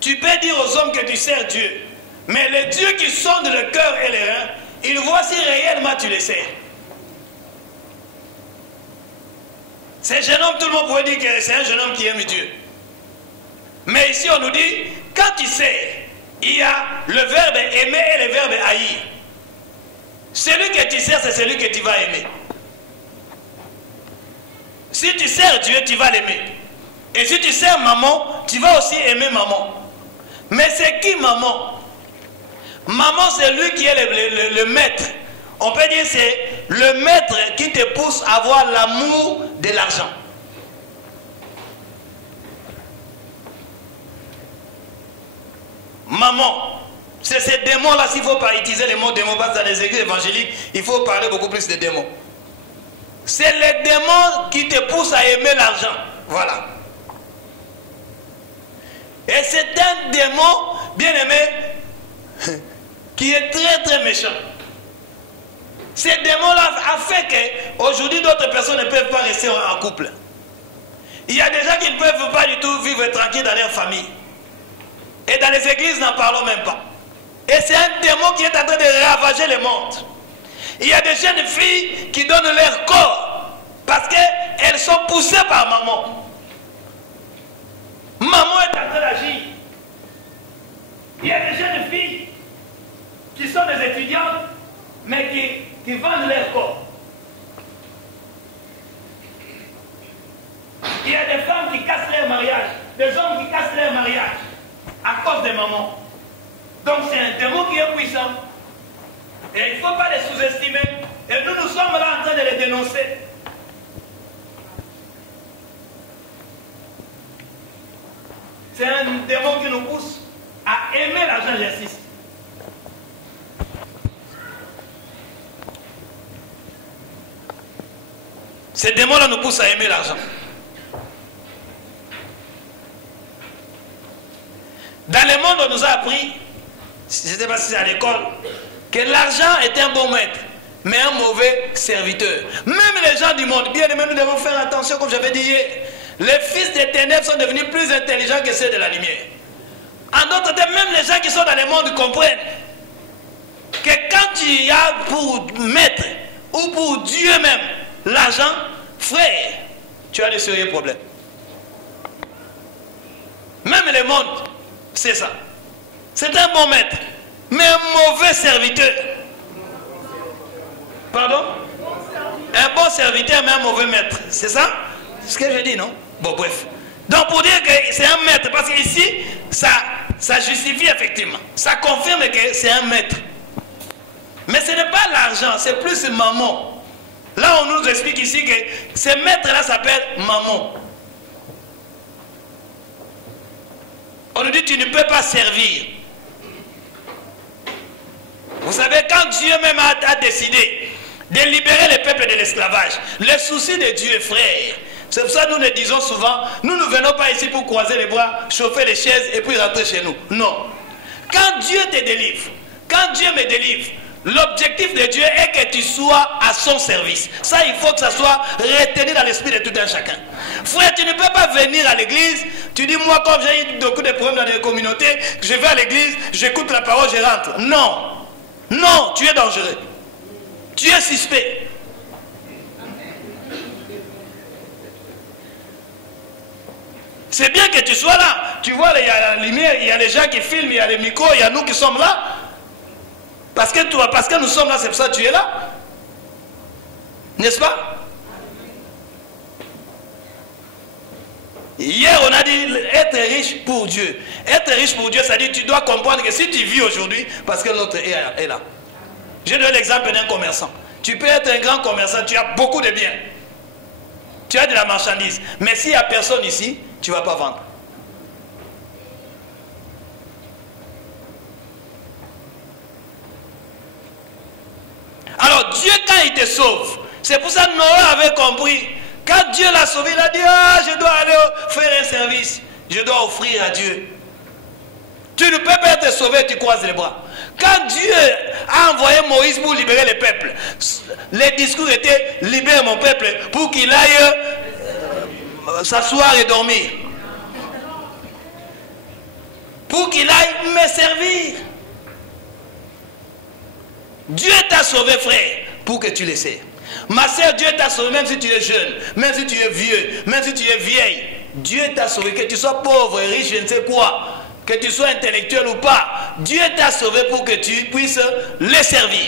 Tu peux dire aux hommes que tu sers Dieu, mais le Dieu qui sonde le cœur et les reins, il voit si réellement tu le sers. C'est un jeune homme, tout le monde pourrait dire que c'est un jeune homme qui aime Dieu. Mais ici on nous dit, quand tu sers, il y a le verbe aimer et le verbe haïr. Celui que tu sers, c'est celui que tu vas aimer. Si tu sers Dieu, tu vas l'aimer. Et si tu sers maman, tu vas aussi aimer maman. Mais c'est qui maman? Maman, c'est lui qui est le maître. On peut dire c'est le maître qui te pousse à avoir l'amour de l'argent. Maman, c'est ces démons-là, s'il ne faut pas utiliser les mots démons, parce que dans les églises évangéliques, il faut parler beaucoup plus de démons. C'est les démons qui te poussent à aimer l'argent. Voilà. Et c'est un démon, bien aimé, qui est très très méchant. Ce démon-là a fait qu'aujourd'hui d'autres personnes ne peuvent pas rester en couple. Il y a des gens qui ne peuvent pas du tout vivre tranquille dans leur famille. Et dans les églises, n'en parlons même pas. Et c'est un démon qui est en train de ravager le monde. Il y a des jeunes filles qui donnent leur corps parce qu'elles sont poussées par maman. Maman est en train d'agir. Il y a des jeunes filles qui sont des étudiantes, mais qui vendent leur corps. Il y a des femmes qui cassent leur mariage, des hommes qui cassent leur mariage à cause des mamans. Donc c'est un démon qui est puissant. Et il ne faut pas les sous-estimer. Et nous sommes là en train de les dénoncer. C'est un démon qui nous pousse à aimer l'argent, j'insiste. Ces démons-là nous poussent à aimer l'argent. Dans le monde, on nous a appris, je ne sais pas si c'est à l'école, que l'argent est un bon maître, mais un mauvais serviteur. Même les gens du monde, bien aimés, nous devons faire attention, comme j'avais dit hier. Les fils des ténèbres sont devenus plus intelligents que ceux de la lumière. En d'autres termes, même les gens qui sont dans le monde comprennent que quand tu as pour maître ou pour Dieu même l'argent, frère, tu as de sérieux problèmes. Même le monde, c'est ça. C'est un bon maître, mais un mauvais serviteur. Pardon? Un bon serviteur, mais un mauvais maître. C'est ça? C'est ce que je dis, non? Bon, bref. Donc, pour dire que c'est un maître, parce qu'ici, ça justifie effectivement. Ça confirme que c'est un maître. Mais ce n'est pas l'argent, c'est plus maman. Là, on nous explique ici que ce maître-là s'appelle maman. On nous dit, tu ne peux pas servir. Vous savez, quand Dieu même a décidé de libérer les peuples de l'esclavage, le souci de Dieu, frère, c'est pour ça que nous le disons souvent, nous ne venons pas ici pour croiser les bras, chauffer les chaises et puis rentrer chez nous. Non. Quand Dieu te délivre, quand Dieu me délivre, l'objectif de Dieu est que tu sois à son service. Ça, il faut que ça soit retenu dans l'esprit de tout un chacun. Frère, tu ne peux pas venir à l'église, tu dis, moi, comme j'ai eu beaucoup de problèmes dans les communautés, je vais à l'église, j'écoute la parole, je rentre. Non. Non, tu es dangereux. Tu es suspect. C'est bien que tu sois là. Tu vois, il y a la lumière, il y a les gens qui filment, il y a les micros, il y a nous qui sommes là. Parce que nous sommes là, c'est pour ça que tu es là. N'est-ce pas? Hier, on a dit être riche pour Dieu. Être riche pour Dieu, ça dit que tu dois comprendre que si tu vis aujourd'hui, parce que l'autre est là. Je donne l'exemple d'un commerçant. Tu peux être un grand commerçant, tu as beaucoup de biens. Tu as de la marchandise. Mais s'il n'y a personne ici, tu ne vas pas vendre. Alors Dieu, quand il te sauve, c'est pour ça que Noé avait compris. Quand Dieu l'a sauvé, il a dit, ah, je dois aller faire un service. Je dois offrir à Dieu. Tu ne peux pas être sauvé, tu croises les bras. Quand Dieu a envoyé Moïse pour libérer les peuples, les discours étaient, libère mon peuple pour qu'il aille s'asseoir et dormir. Pour qu'il aille me servir. Dieu t'a sauvé, frère, pour que tu le sais. Ma soeur, Dieu t'a sauvé, même si tu es jeune, même si tu es vieux, même si tu es vieille. Dieu t'a sauvé, que tu sois pauvre, riche, je ne sais quoi, que tu sois intellectuel ou pas. Dieu t'a sauvé pour que tu puisses le servir.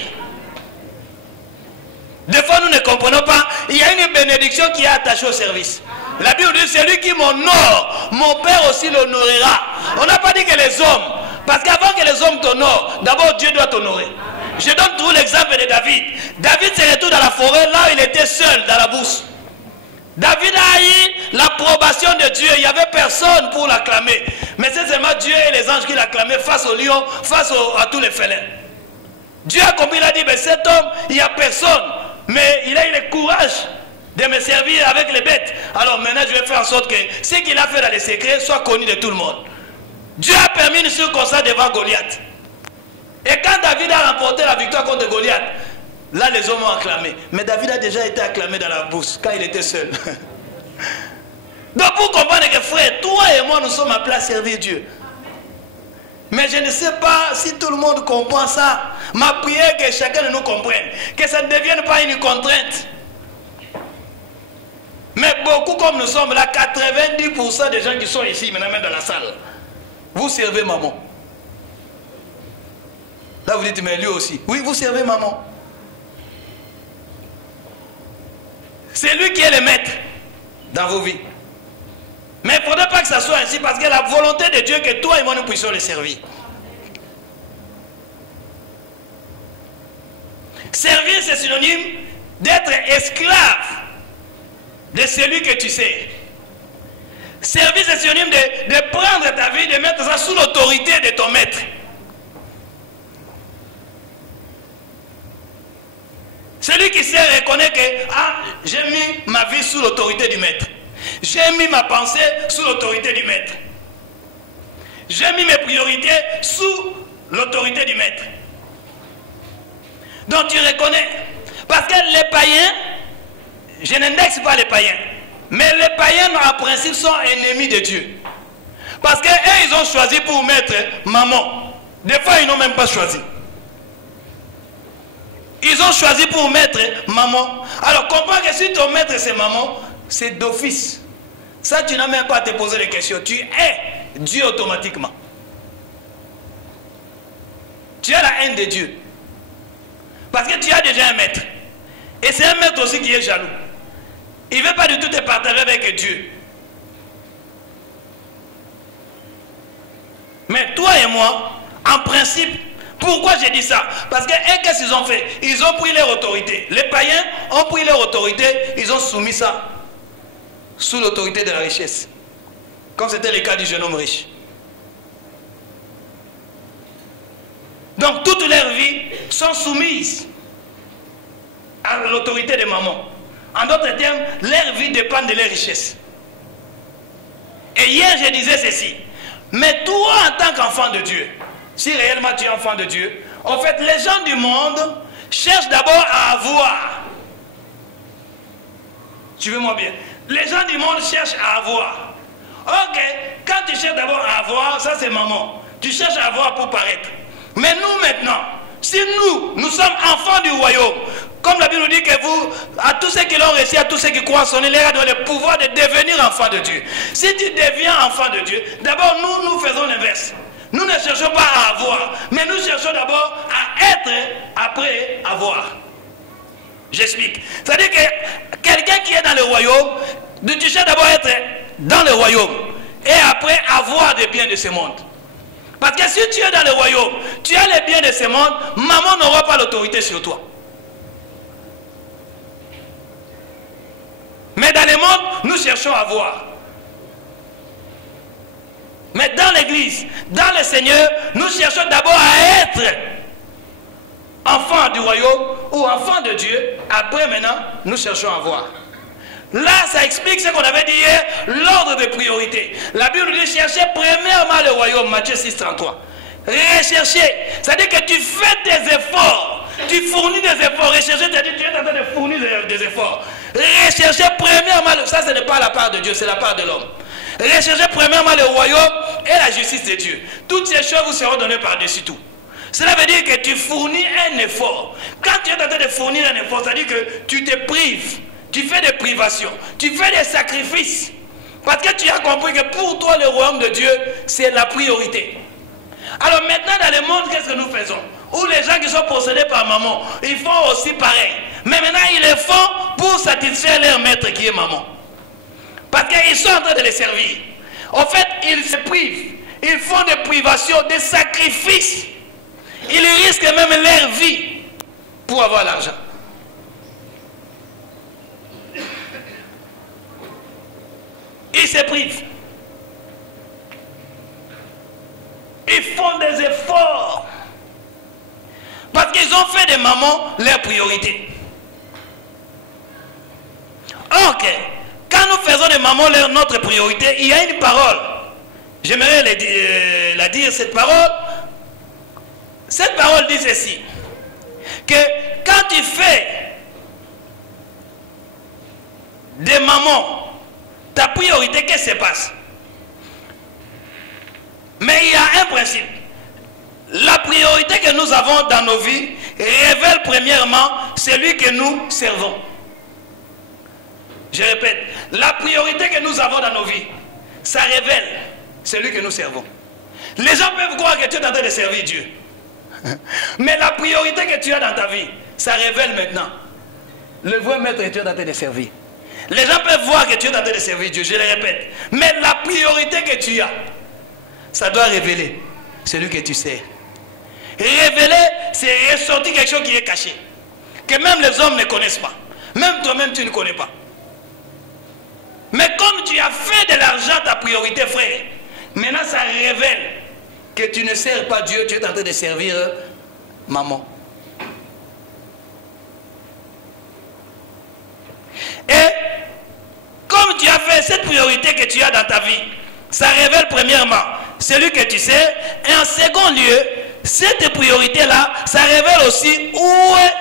Des fois, nous ne comprenons pas. Il y a une bénédiction qui est attachée au service. La Bible dit, celui qui m'honore, mon Père aussi l'honorera. On n'a pas dit que les hommes, parce qu'avant que les hommes t'honorent, d'abord Dieu doit t'honorer. Je donne toujours l'exemple de David. David se retrouve dans la forêt, là où il était seul, dans la bourse. David a eu l'approbation de Dieu. Il n'y avait personne pour l'acclamer. Mais c'est seulement Dieu et les anges qui l'acclamaient face au lion, face à tous les félins. Dieu a compris, il a dit, mais cet homme, il n'y a personne. Mais il a eu le courage de me servir avec les bêtes. Alors maintenant, je vais faire en sorte que ce qu'il a fait dans les secrets soit connu de tout le monde. Dieu a permis une circonstance devant Goliath. Et quand David a remporté la victoire contre Goliath, là les hommes ont acclamé. Mais David a déjà été acclamé dans la bourse quand il était seul. Donc pour comprendre que frère, toi et moi nous sommes appelés à servir Dieu. Mais je ne sais pas si tout le monde comprend ça. Ma prière est que chacun de nous comprenne. Que ça ne devienne pas une contrainte. Mais beaucoup comme nous sommes là, 90% des gens qui sont ici, maintenant même dans la salle, vous servez maman. Là vous dites, mais lui aussi. Oui, vous servez maman. C'est lui qui est le maître dans vos vies. Mais il ne faudrait pas que ça soit ainsi, parce que la volonté de Dieu que toi et moi nous puissions le servir. Servir, c'est synonyme d'être esclave de celui que tu sais. Servir, c'est synonyme de prendre ta vie, de mettre ça sous l'autorité de ton maître. Celui qui sait reconnaître que j'ai mis ma vie sous l'autorité du maître. J'ai mis ma pensée sous l'autorité du maître. J'ai mis mes priorités sous l'autorité du maître. Donc tu reconnais. Parce que les païens, je n'indexe pas les païens, mais les païens en principe sont ennemis de Dieu. Parce qu'eux, ils ont choisi pour mettre maman. Des fois, ils n'ont même pas choisi. Ils ont choisi pour mettre maman. Alors comprends que si ton maître c'est maman, c'est d'office. Ça, tu n'as même pas à te poser des questions. Tu es Dieu automatiquement. Tu as la haine de Dieu. Parce que tu as déjà un maître. Et c'est un maître aussi qui est jaloux. Il ne veut pas du tout te partager avec Dieu. Mais toi et moi, en principe, pourquoi j'ai dit ça? Parce que qu'est-ce qu'ils ont fait? Ils ont pris leur autorité. Les païens ont pris leur autorité, ils ont soumis ça sous l'autorité de la richesse. Comme c'était le cas du jeune homme riche. Donc toute leur vie sont soumises à l'autorité de maman. En d'autres termes, leur vie dépend de leur richesse. Et hier je disais ceci. Mais toi en tant qu'enfant de Dieu, si réellement tu es enfant de Dieu, en fait les gens du monde cherchent d'abord à avoir. Suivez-moi bien. Les gens du monde cherchent à avoir. Ok, quand tu cherches d'abord à avoir, ça c'est maman. Tu cherches à avoir pour paraître. Mais nous maintenant, si nous sommes enfants du royaume, comme la Bible nous dit que vous, à tous ceux qui l'ont reçu, à tous ceux qui croient en son nom, il leur a donné le pouvoir de devenir enfants de Dieu. Si tu deviens enfant de Dieu, d'abord nous faisons l'inverse. Nous ne cherchons pas à avoir, mais nous cherchons d'abord à être après avoir. J'explique. C'est-à-dire que quelqu'un qui est dans le royaume, tu cherches d'abord à être dans le royaume et après avoir des biens de ce monde. Parce que si tu es dans le royaume, tu as les biens de ce monde, maman n'aura pas l'autorité sur toi. Mais dans le monde, nous cherchons à avoir. Mais dans l'église, dans le Seigneur, nous cherchons d'abord à être enfants du royaume ou enfants de Dieu. Après maintenant, nous cherchons à avoir. Là, ça explique ce qu'on avait dit hier, l'ordre de priorité. La Bible dit chercher premièrement le royaume, Matthieu 6, 33. Rechercher, c'est-à-dire que tu fais des efforts, tu fournis des efforts. Rechercher, c'est-à-dire que tu es en train de fournir des efforts. Rechercher premièrement, ça ce n'est pas la part de Dieu, c'est la part de l'homme. Rechercher premièrement le royaume et la justice de Dieu. Toutes ces choses vous seront données par-dessus tout. Cela veut dire que tu fournis un effort. Quand tu es en train de fournir un effort, c'est-à-dire que tu te prives. Tu fais des privations, tu fais des sacrifices. Parce que tu as compris que pour toi, le royaume de Dieu, c'est la priorité. Alors maintenant, dans le monde, qu'est-ce que nous faisons? Où les gens qui sont possédés par maman, ils font aussi pareil. Mais maintenant, ils le font pour satisfaire leur maître qui est maman. Parce qu'ils sont en train de les servir. En fait, ils se privent. Ils font des privations, des sacrifices. Ils risquent même leur vie pour avoir l'argent. Ils se privent. Ils font des efforts. Parce qu'ils ont fait de maman leur priorité. Ok. Quand nous faisons de maman notre priorité, il y a une parole. J'aimerais la dire, cette parole. Cette parole dit ceci. Que quand tu fais de maman ta priorité, qu'est-ce qui se passe? Mais il y a un principe. La priorité que nous avons dans nos vies révèle premièrement celui que nous servons. Je répète, la priorité que nous avons dans nos vies, ça révèle celui que nous servons. Les gens peuvent croire que tu es en train de servir Dieu. Mais la priorité que tu as dans ta vie, ça révèle maintenant le vrai maître que tu es en train de servir. Les gens peuvent voir que tu es en train de servir Dieu, je le répète. Mais la priorité que tu as, ça doit révéler celui que tu sers. Révéler, c'est ressortir quelque chose qui est caché. Que même les hommes ne connaissent pas. Même toi-même, tu ne connais pas. Mais comme tu as fait de l'argent ta priorité, frère, maintenant ça révèle que tu ne sers pas Dieu, tu es en train de servir maman. Et comme tu as fait cette priorité que tu as dans ta vie, ça révèle premièrement celui que tu sais, et en second lieu, cette priorité-là, ça révèle aussi où est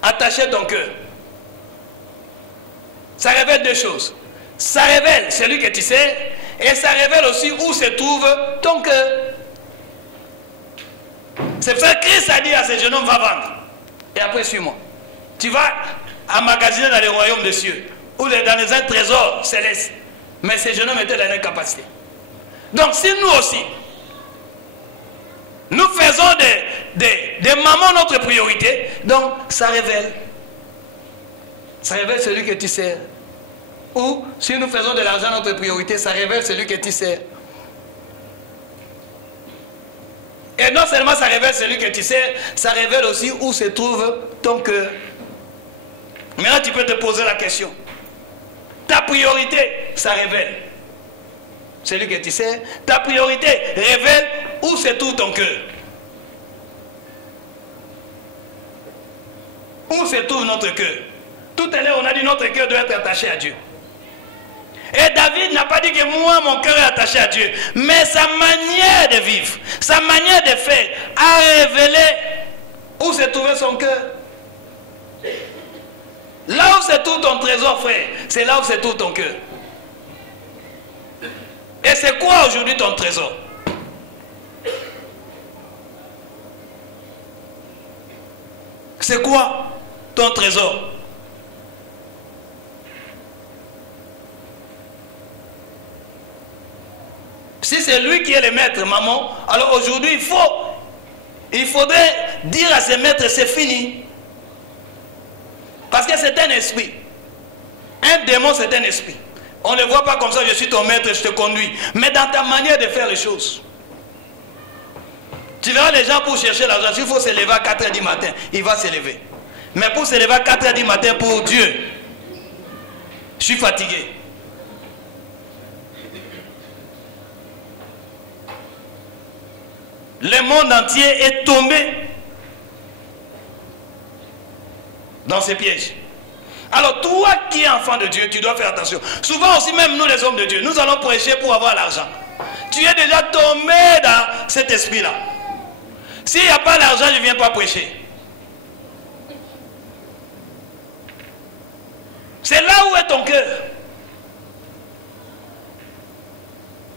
attaché ton cœur. Ça révèle deux choses. Ça révèle celui que tu sais, et ça révèle aussi où se trouve ton cœur. C'est pour ça que Christ a dit à ce jeune homme, va vendre. Et après, suis-moi. Tu vas emmagasiner dans les royaumes des cieux, ou dans un trésor céleste. Mais ce jeune homme était dans l'incapacité. Donc si nous aussi, nous faisons des mamans notre priorité, donc ça révèle. Ça révèle celui que tu sers. Ou si nous faisons de l'argent notre priorité, ça révèle celui que tu sers. Et non seulement ça révèle celui que tu sers, ça révèle aussi où se trouve ton cœur. Maintenant tu peux te poser la question. Ta priorité, ça révèle celui que tu sais. Ta priorité révèle où se trouve ton cœur. Où se trouve notre cœur? Tout à l'heure, on a dit notre cœur doit être attaché à Dieu. Et David n'a pas dit que moi, mon cœur est attaché à Dieu. Mais sa manière de vivre, sa manière de faire, a révélé où se trouvait son cœur. Là où se trouve ton trésor, frère, c'est là où se trouve ton cœur. Et c'est quoi aujourd'hui ton trésor? C'est quoi ton trésor? Si c'est lui qui est le maître, maman, alors aujourd'hui il faudrait dire à ce maître, c'est fini. Parce que c'est un esprit. Un démon, c'est un esprit. On ne voit pas comme ça, je suis ton maître, je te conduis. Mais dans ta manière de faire les choses. Tu verras les gens pour chercher l'argent. S'il faut se lever à 4 h du matin, il va se lever. Mais pour se lever à 4 h du matin pour Dieu, je suis fatigué. Le monde entier est tombé dans ces pièges. Alors toi qui es enfant de Dieu, tu dois faire attention. Souvent aussi, même nous les hommes de Dieu, nous allons prêcher pour avoir l'argent. Tu es déjà tombé dans cet esprit-là. S'il n'y a pas l'argent, je ne viens pas prêcher. C'est là où est ton cœur.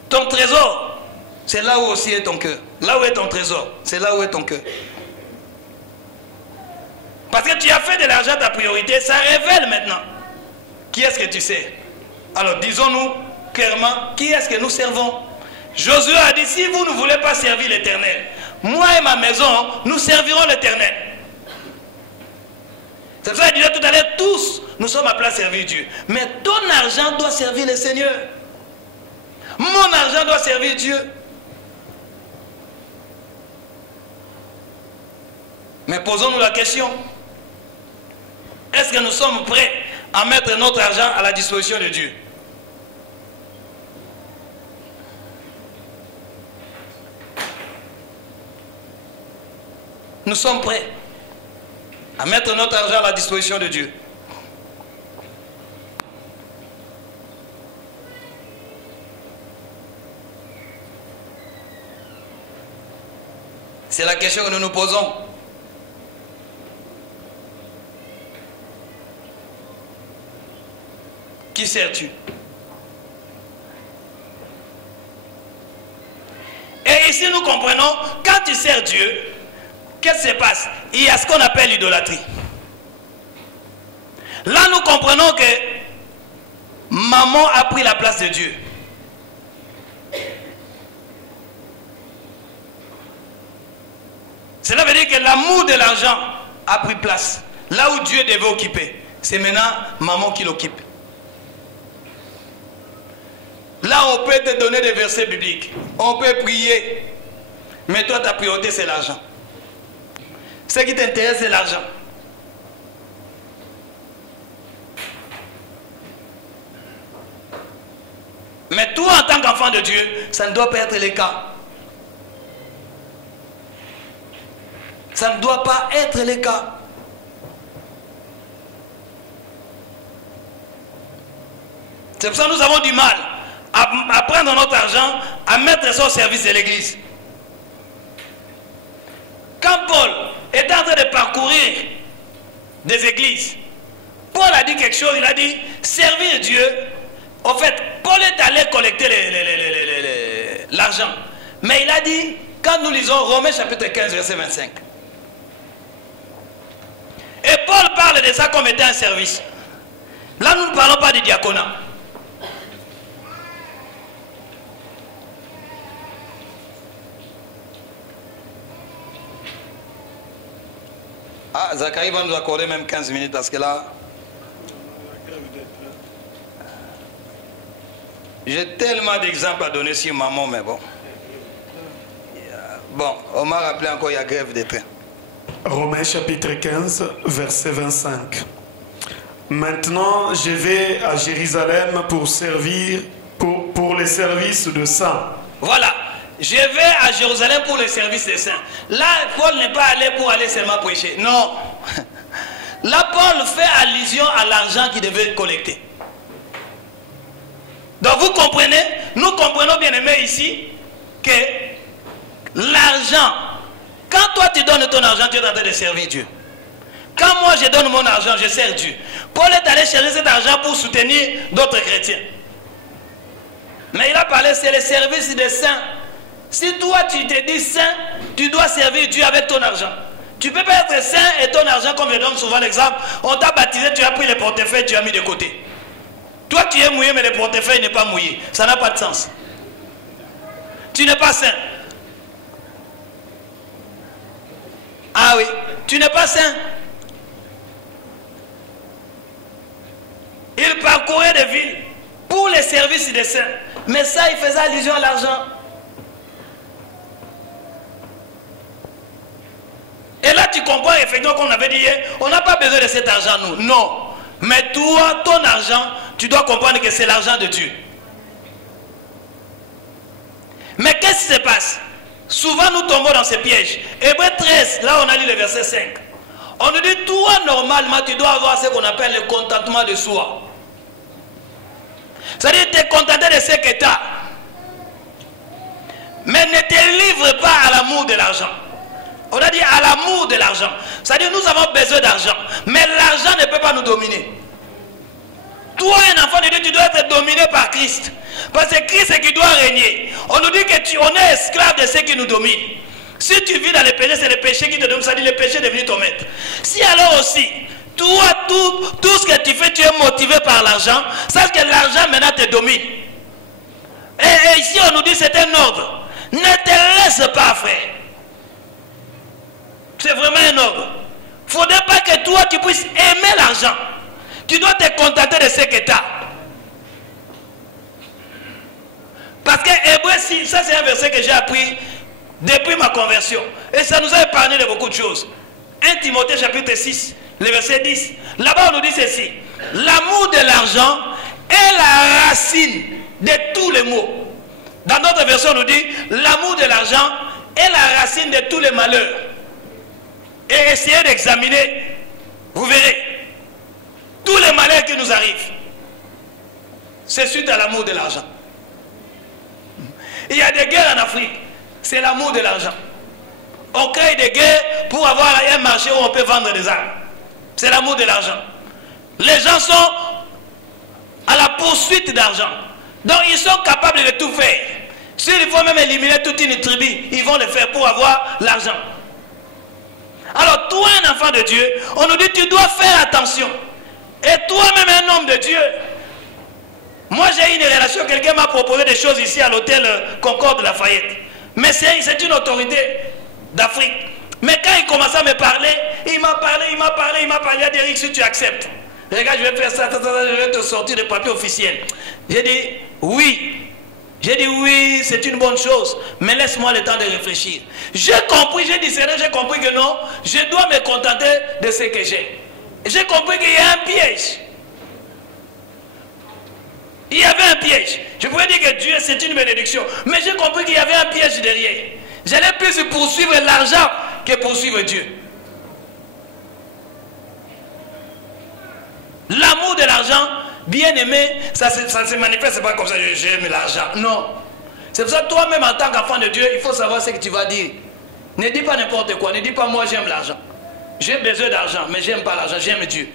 Ton trésor, c'est là où aussi est ton cœur. Là où est ton trésor, c'est là où est ton cœur. Parce que tu as fait de l'argent ta priorité, ça révèle maintenant qui est-ce que tu sais. Alors disons-nous clairement, qui est-ce que nous servons? Josué a dit, si vous ne voulez pas servir l'Éternel, moi et ma maison, nous servirons l'Éternel. C'est pour ça qu'il disait tout à l'heure, tous, nous sommes appelés à servir Dieu. Mais ton argent doit servir le Seigneur. Mon argent doit servir Dieu. Mais posons-nous la question. Est-ce que nous sommes prêts à mettre notre argent à la disposition de Dieu? Nous sommes prêts à mettre notre argent à la disposition de Dieu. C'est la question que nous nous posons. Qui sers-tu? Et ici nous comprenons sers Dieu, qu'est-ce qui se passe? Il y a ce qu'on appelle l'idolâtrie. Là, nous comprenons que maman a pris la place de Dieu. Cela veut dire que l'amour de l'argent a pris place. Là où Dieu devait occuper, c'est maintenant maman qui l'occupe. Là, on peut te donner des versets bibliques. On peut prier. Mais toi, ta priorité, c'est l'argent. Ce qui t'intéresse, c'est l'argent. Mais toi, en tant qu'enfant de Dieu, ça ne doit pas être le cas. Ça ne doit pas être le cas. C'est pour ça que nous avons du mal à prendre notre argent, à mettre ça au service de l'église. Quand Paul est en train de parcourir des églises, Paul a dit quelque chose, il a dit, servir Dieu. En fait, Paul est allé collecter l'argent. Mais il a dit, quand nous lisons Romains chapitre 15, verset 25, et Paul parle de ça comme étant un service. Là, nous ne parlons pas du diaconat. Ah, Zacharie va nous accorder même 15 minutes parce que là, j'ai tellement d'exemples à donner sur maman, mais bon. Bon, on m'a rappelé encore, il y a grève des trains. Romains chapitre 15, verset 25. Maintenant, je vais à Jérusalem pour servir, pour les services de saints. Voilà. Je vais à Jérusalem pour le service des saints. Là, Paul n'est pas allé pour aller seulement prêcher. Non. Là, Paul fait allusion à l'argent qu'il devait collecter. Donc, vous comprenez, nous comprenons bien aimé ici que l'argent, quand toi tu donnes ton argent, tu es en train de servir Dieu. Quand moi je donne mon argent, je sers Dieu. Paul est allé chercher cet argent pour soutenir d'autres chrétiens. Mais il a parlé, c'est le service des saints. Si toi tu te dis saint, tu dois servir Dieu avec ton argent. Tu ne peux pas être saint et ton argent, comme je donne souvent l'exemple, on t'a baptisé, tu as pris le portefeuille, tu as mis de côté. Toi tu es mouillé, mais le portefeuille n'est pas mouillé. Ça n'a pas de sens. Tu n'es pas saint. Ah oui, tu n'es pas saint. Il parcourait des villes pour les services des saints. Mais ça, il faisait allusion à l'argent. Et là, tu comprends effectivement qu'on avait dit hier, on n'a pas besoin de cet argent, nous. Non. Mais toi, ton argent, tu dois comprendre que c'est l'argent de Dieu. Mais qu'est-ce qui se passe? Souvent, nous tombons dans ces pièges. Hébreux 13, là, on a lu le verset 5. On nous dit, toi, normalement, tu dois avoir ce qu'on appelle le contentement de soi. C'est-à-dire, tu es contenté de ce que tu as. Mais ne te livre pas à l'amour de l'argent. On a dit à l'amour de l'argent. C'est-à-dire, nous avons besoin d'argent. Mais l'argent ne peut pas nous dominer. Toi, un enfant de Dieu, tu dois être dominé par Christ. Parce que Christ, c'est qui doit régner. On nous dit qu'on est esclave de ce qui nous domine. Si tu vis dans les péchés, c'est le péché qui te domine. C'est-à-dire, le péché est devenu ton maître. Si alors aussi, toi, tout ce que tu fais, tu es motivé par l'argent, sache que l'argent maintenant te domine. Et ici, on nous dit c'est un ordre. Ne te laisse pas, frère. C'est vraiment un ordre. Il ne faudrait pas que toi, tu puisses aimer l'argent. Tu dois te contenter de ce que tu as. Parce que Hébreux 6, ça c'est un verset que j'ai appris depuis ma conversion. Et ça nous a épargné de beaucoup de choses. 1 Timothée chapitre 6, le verset 10. Là-bas on nous dit ceci. L'amour de l'argent est la racine de tous les maux. Dans notre version on nous dit l'amour de l'argent est la racine de tous les malheurs. Et essayez d'examiner, vous verrez, tous les malheurs qui nous arrivent, c'est suite à l'amour de l'argent. Il y a des guerres en Afrique, c'est l'amour de l'argent. On crée des guerres pour avoir un marché où on peut vendre des armes. C'est l'amour de l'argent. Les gens sont à la poursuite d'argent. Donc ils sont capables de tout faire. S'il faut même éliminer toute une tribu, ils vont le faire pour avoir l'argent. Alors toi, un enfant de Dieu, on nous dit tu dois faire attention. Et toi-même un homme de Dieu. Moi j'ai une relation, quelqu'un m'a proposé des choses ici à l'hôtel Concorde de Lafayette. Mais c'est une autorité d'Afrique. Mais quand il commençait à me parler, il m'a parlé, il a dit Eric, si tu acceptes, regarde, je vais faire ça, je vais te sortir des papiers officiels. J'ai dit oui. J'ai dit oui, c'est une bonne chose, mais laisse-moi le temps de réfléchir. J'ai compris, j'ai discerné, j'ai compris que non, je dois me contenter de ce que j'ai. J'ai compris qu'il y a un piège. Il y avait un piège. Je pouvais dire que Dieu c'est une bénédiction, mais j'ai compris qu'il y avait un piège derrière. J'allais plus poursuivre l'argent que poursuivre Dieu. L'amour de l'argent, bien aimé, ça se manifeste pas comme ça, j'aime l'argent. Non. C'est pour ça que toi-même en tant qu'enfant de Dieu, il faut savoir ce que tu vas dire. Ne dis pas n'importe quoi, ne dis pas moi j'aime l'argent. J'ai besoin d'argent, mais j'aime pas l'argent, j'aime Dieu.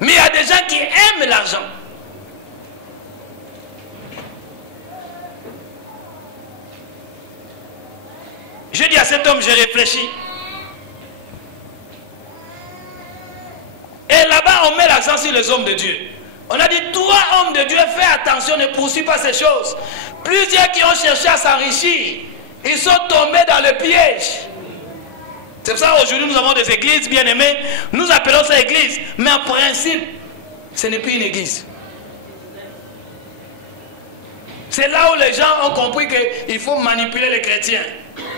Mais il y a des gens qui aiment l'argent. Je dis à cet homme, j'ai réfléchi. Et là-bas, on met l'accent sur les hommes de Dieu. On a dit, toi, homme de Dieu, fais attention, ne poursuis pas ces choses. Plusieurs qui ont cherché à s'enrichir, ils sont tombés dans le piège. C'est pour ça qu'aujourd'hui, nous avons des églises, bien aimées. Nous appelons ça église. Mais en principe, ce n'est plus une église. C'est là où les gens ont compris qu'il faut manipuler les chrétiens.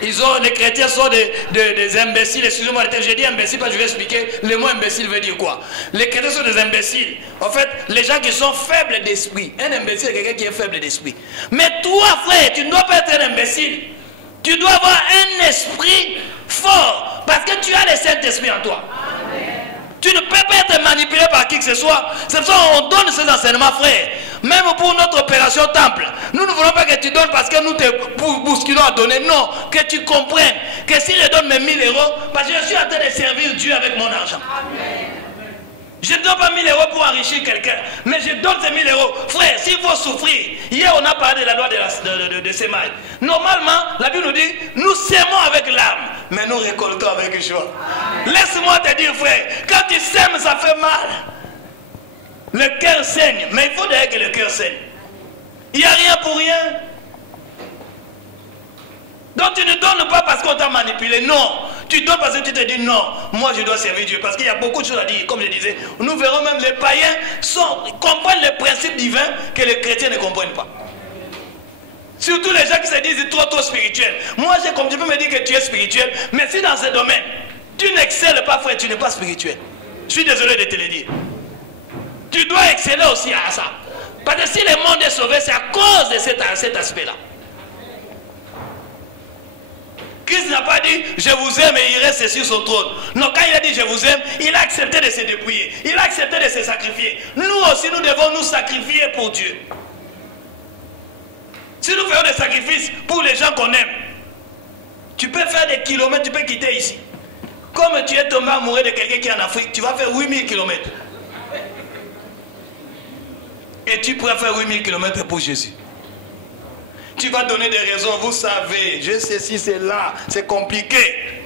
Les chrétiens sont des imbéciles. Excusez-moi, j'ai dit imbécile parce que je vais expliquer. Le mot imbécile veut dire quoi? Les chrétiens sont des imbéciles. En fait, les gens qui sont faibles d'esprit. Un imbécile, c'est quelqu'un qui est faible d'esprit. Mais toi, frère, tu ne dois pas être un imbécile. Tu dois avoir un esprit fort. Parce que tu as le Saint-Esprit en toi. Amen. Tu ne peux pas être manipulé par qui que ce soit. C'est pour ça qu'on donne ces enseignements, frère. Même pour notre opération temple. Nous ne voulons pas que tu donnes parce que nous te bousculons à donner. Non, que tu comprennes que si je donne mes 1000 euros, parce que je suis en train de servir Dieu avec mon argent. Amen. Je ne donne pas 1000 euros pour enrichir quelqu'un, mais je donne ces 1000 euros. Frère, s'il faut souffrir, hier on a parlé de la loi de sémailles. Normalement, la Bible nous dit, nous sèmons avec l'âme, mais nous récoltons avec joie. Laisse-moi te dire, frère, quand tu sèmes, ça fait mal. Le cœur saigne, mais il faut d'ailleurs que le cœur saigne. Il n'y a rien pour rien. Donc tu ne donnes pas parce qu'on t'a manipulé, non. Tu donnes parce que tu te dis non, moi je dois servir Dieu. Parce qu'il y a beaucoup de choses à dire, comme je disais. Nous verrons même les païens comprennent les principes divins que les chrétiens ne comprennent pas. Surtout les gens qui se disent trop spirituels. Moi je peux me dire que tu es spirituel, mais si dans ce domaine, tu n'excelles pas, frère, tu n'es pas spirituel. Je suis désolé de te le dire. Tu dois exceller aussi à ça. Parce que si le monde est sauvé, c'est à cause de cet aspect-là. Christ n'a pas dit je vous aime et il reste sur son trône. Non, quand il a dit je vous aime, il a accepté de se dépouiller. Il a accepté de se sacrifier. Nous aussi, nous devons nous sacrifier pour Dieu. Si nous faisons des sacrifices pour les gens qu'on aime, tu peux faire des kilomètres, tu peux quitter ici. Comme tu es tombé amoureux de quelqu'un qui est en Afrique, tu vas faire 8000 kilomètres. Et tu pourrais faire 8000 kilomètres pour Jésus. Tu vas donner des raisons, vous savez, je sais si c'est là, c'est compliqué.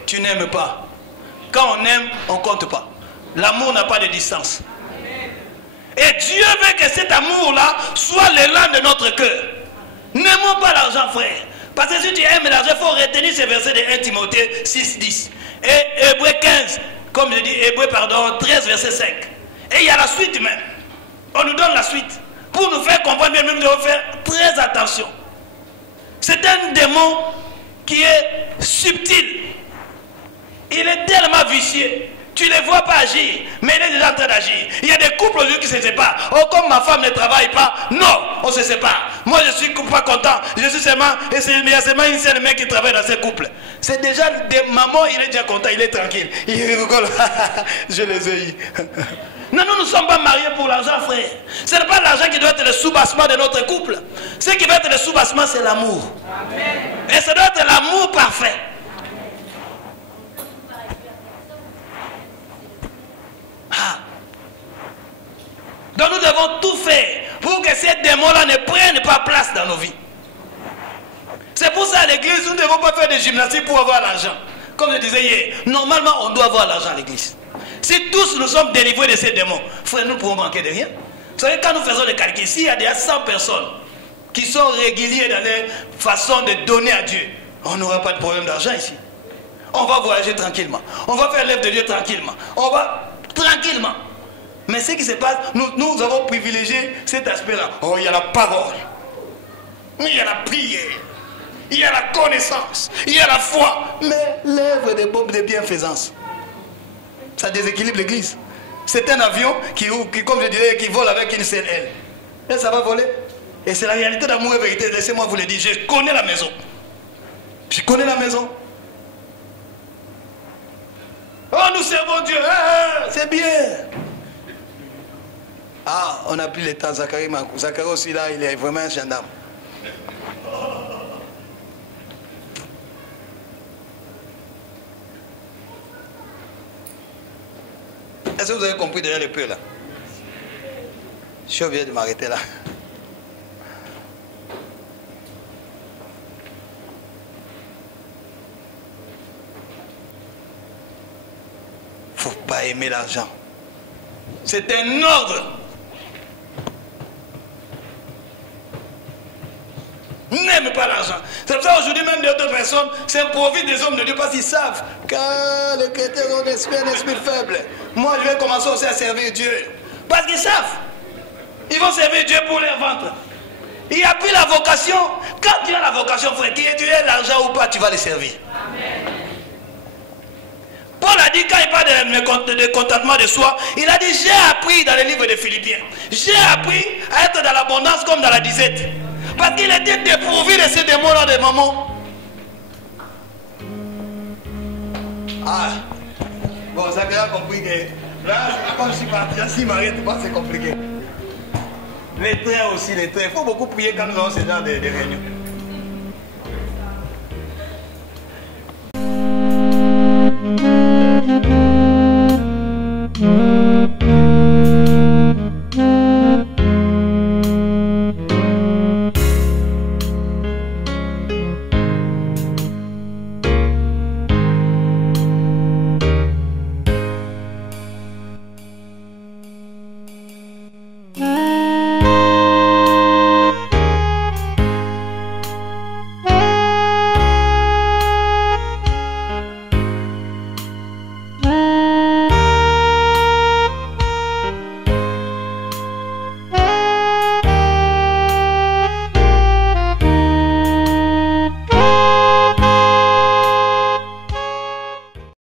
Tu n'aimes pas. Quand on aime, on ne compte pas. L'amour n'a pas de distance. Et Dieu veut que cet amour-là soit l'élan de notre cœur. N'aimons pas l'argent, frère. Parce que si tu aimes l'argent, il faut retenir ces versets de 1 Timothée 6, 10. Et Hébreux 15, comme je dis, Hébreux, 13, verset 5. Et il y a la suite même. On nous donne la suite. Pour nous faire comprendre, bien même, nous devons faire très attention. C'est un démon qui est subtil. Il est tellement vicieux. Tu ne les vois pas agir, mais il est déjà en train d'agir. Il y a des couples aujourd'hui qui se séparent. Oh, comme ma femme ne travaille pas, non, on se sépare. Moi, je suis pas content. Je suis seulement, et il y a seulement une seule mec qui travaille dans ce couple. C'est déjà des mamans, il est déjà content, il est tranquille. Il rigole. Je les ai eu. Non, nous ne sommes pas mariés pour l'argent, frère. Ce n'est pas l'argent qui doit être le soubassement de notre couple. Ce qui va être le soubassement, c'est l'amour. Et ça doit être l'amour parfait. Ah. Donc nous devons tout faire pour que ces démons-là ne prennent pas place dans nos vies. C'est pour ça à l'église, nous ne devons pas faire de gymnastique pour avoir l'argent. Comme je disais hier, normalement on doit avoir l'argent à l'église. Si tous nous sommes délivrés de ces démons, frère, nous ne pouvons manquer de rien. Vous savez, quand nous faisons les calculs, s'il y a déjà 100 personnes qui sont réguliers dans leur façon de donner à Dieu, on n'aura pas de problème d'argent ici. On va voyager tranquillement. On va faire l'œuvre de Dieu tranquillement. On va tranquillement. Mais ce qui se passe, nous avons privilégié cet aspect-là. Oh, il y a la parole. Il y a la prière. Il y a la connaissance. Il y a la foi. Mais l'œuvre des bombes de bienfaisance, ça déséquilibre l'église. C'est un avion qui, comme je dirais, qui vole avec une seule aile. Et ça va voler. Et c'est la réalité d'amour et vérité. Laissez-moi vous le dire. Je connais la maison. Je connais la maison. Oh, nous servons Dieu. C'est bien. Ah, on n'a plus le temps. Zacharie aussi, là, il est vraiment un gendarme. Est-ce que vous avez compris derrière le peu là? Je viens de m'arrêter là. Faut pas aimer l'argent. C'est un ordre. N'aime pas l'argent. C'est pour ça aujourd'hui même d'autres personnes s'improvisent des hommes de Dieu parce qu'ils savent que les chrétiens ont un esprit faible. Moi je vais commencer aussi à servir Dieu. Parce qu'ils savent. Ils vont servir Dieu pour leur ventre. Il n'y a plus la vocation. Quand tu as la vocation, frère, tu aies l'argent ou pas, tu vas les servir. Amen. Paul a dit, quand il parle de contentement de soi, il a dit, j'ai appris dans le livre de Philippiens, j'ai appris à être dans l'abondance comme dans la disette. Parce qu'il était dépourvu de ces démons-là des mamans. Ah, bon, ça a compris que là, comme je suis parti, s'il m'arrête pas, c'est compliqué. Les trains aussi, les trains. Il faut beaucoup prier quand nous avons ce genre de réunions.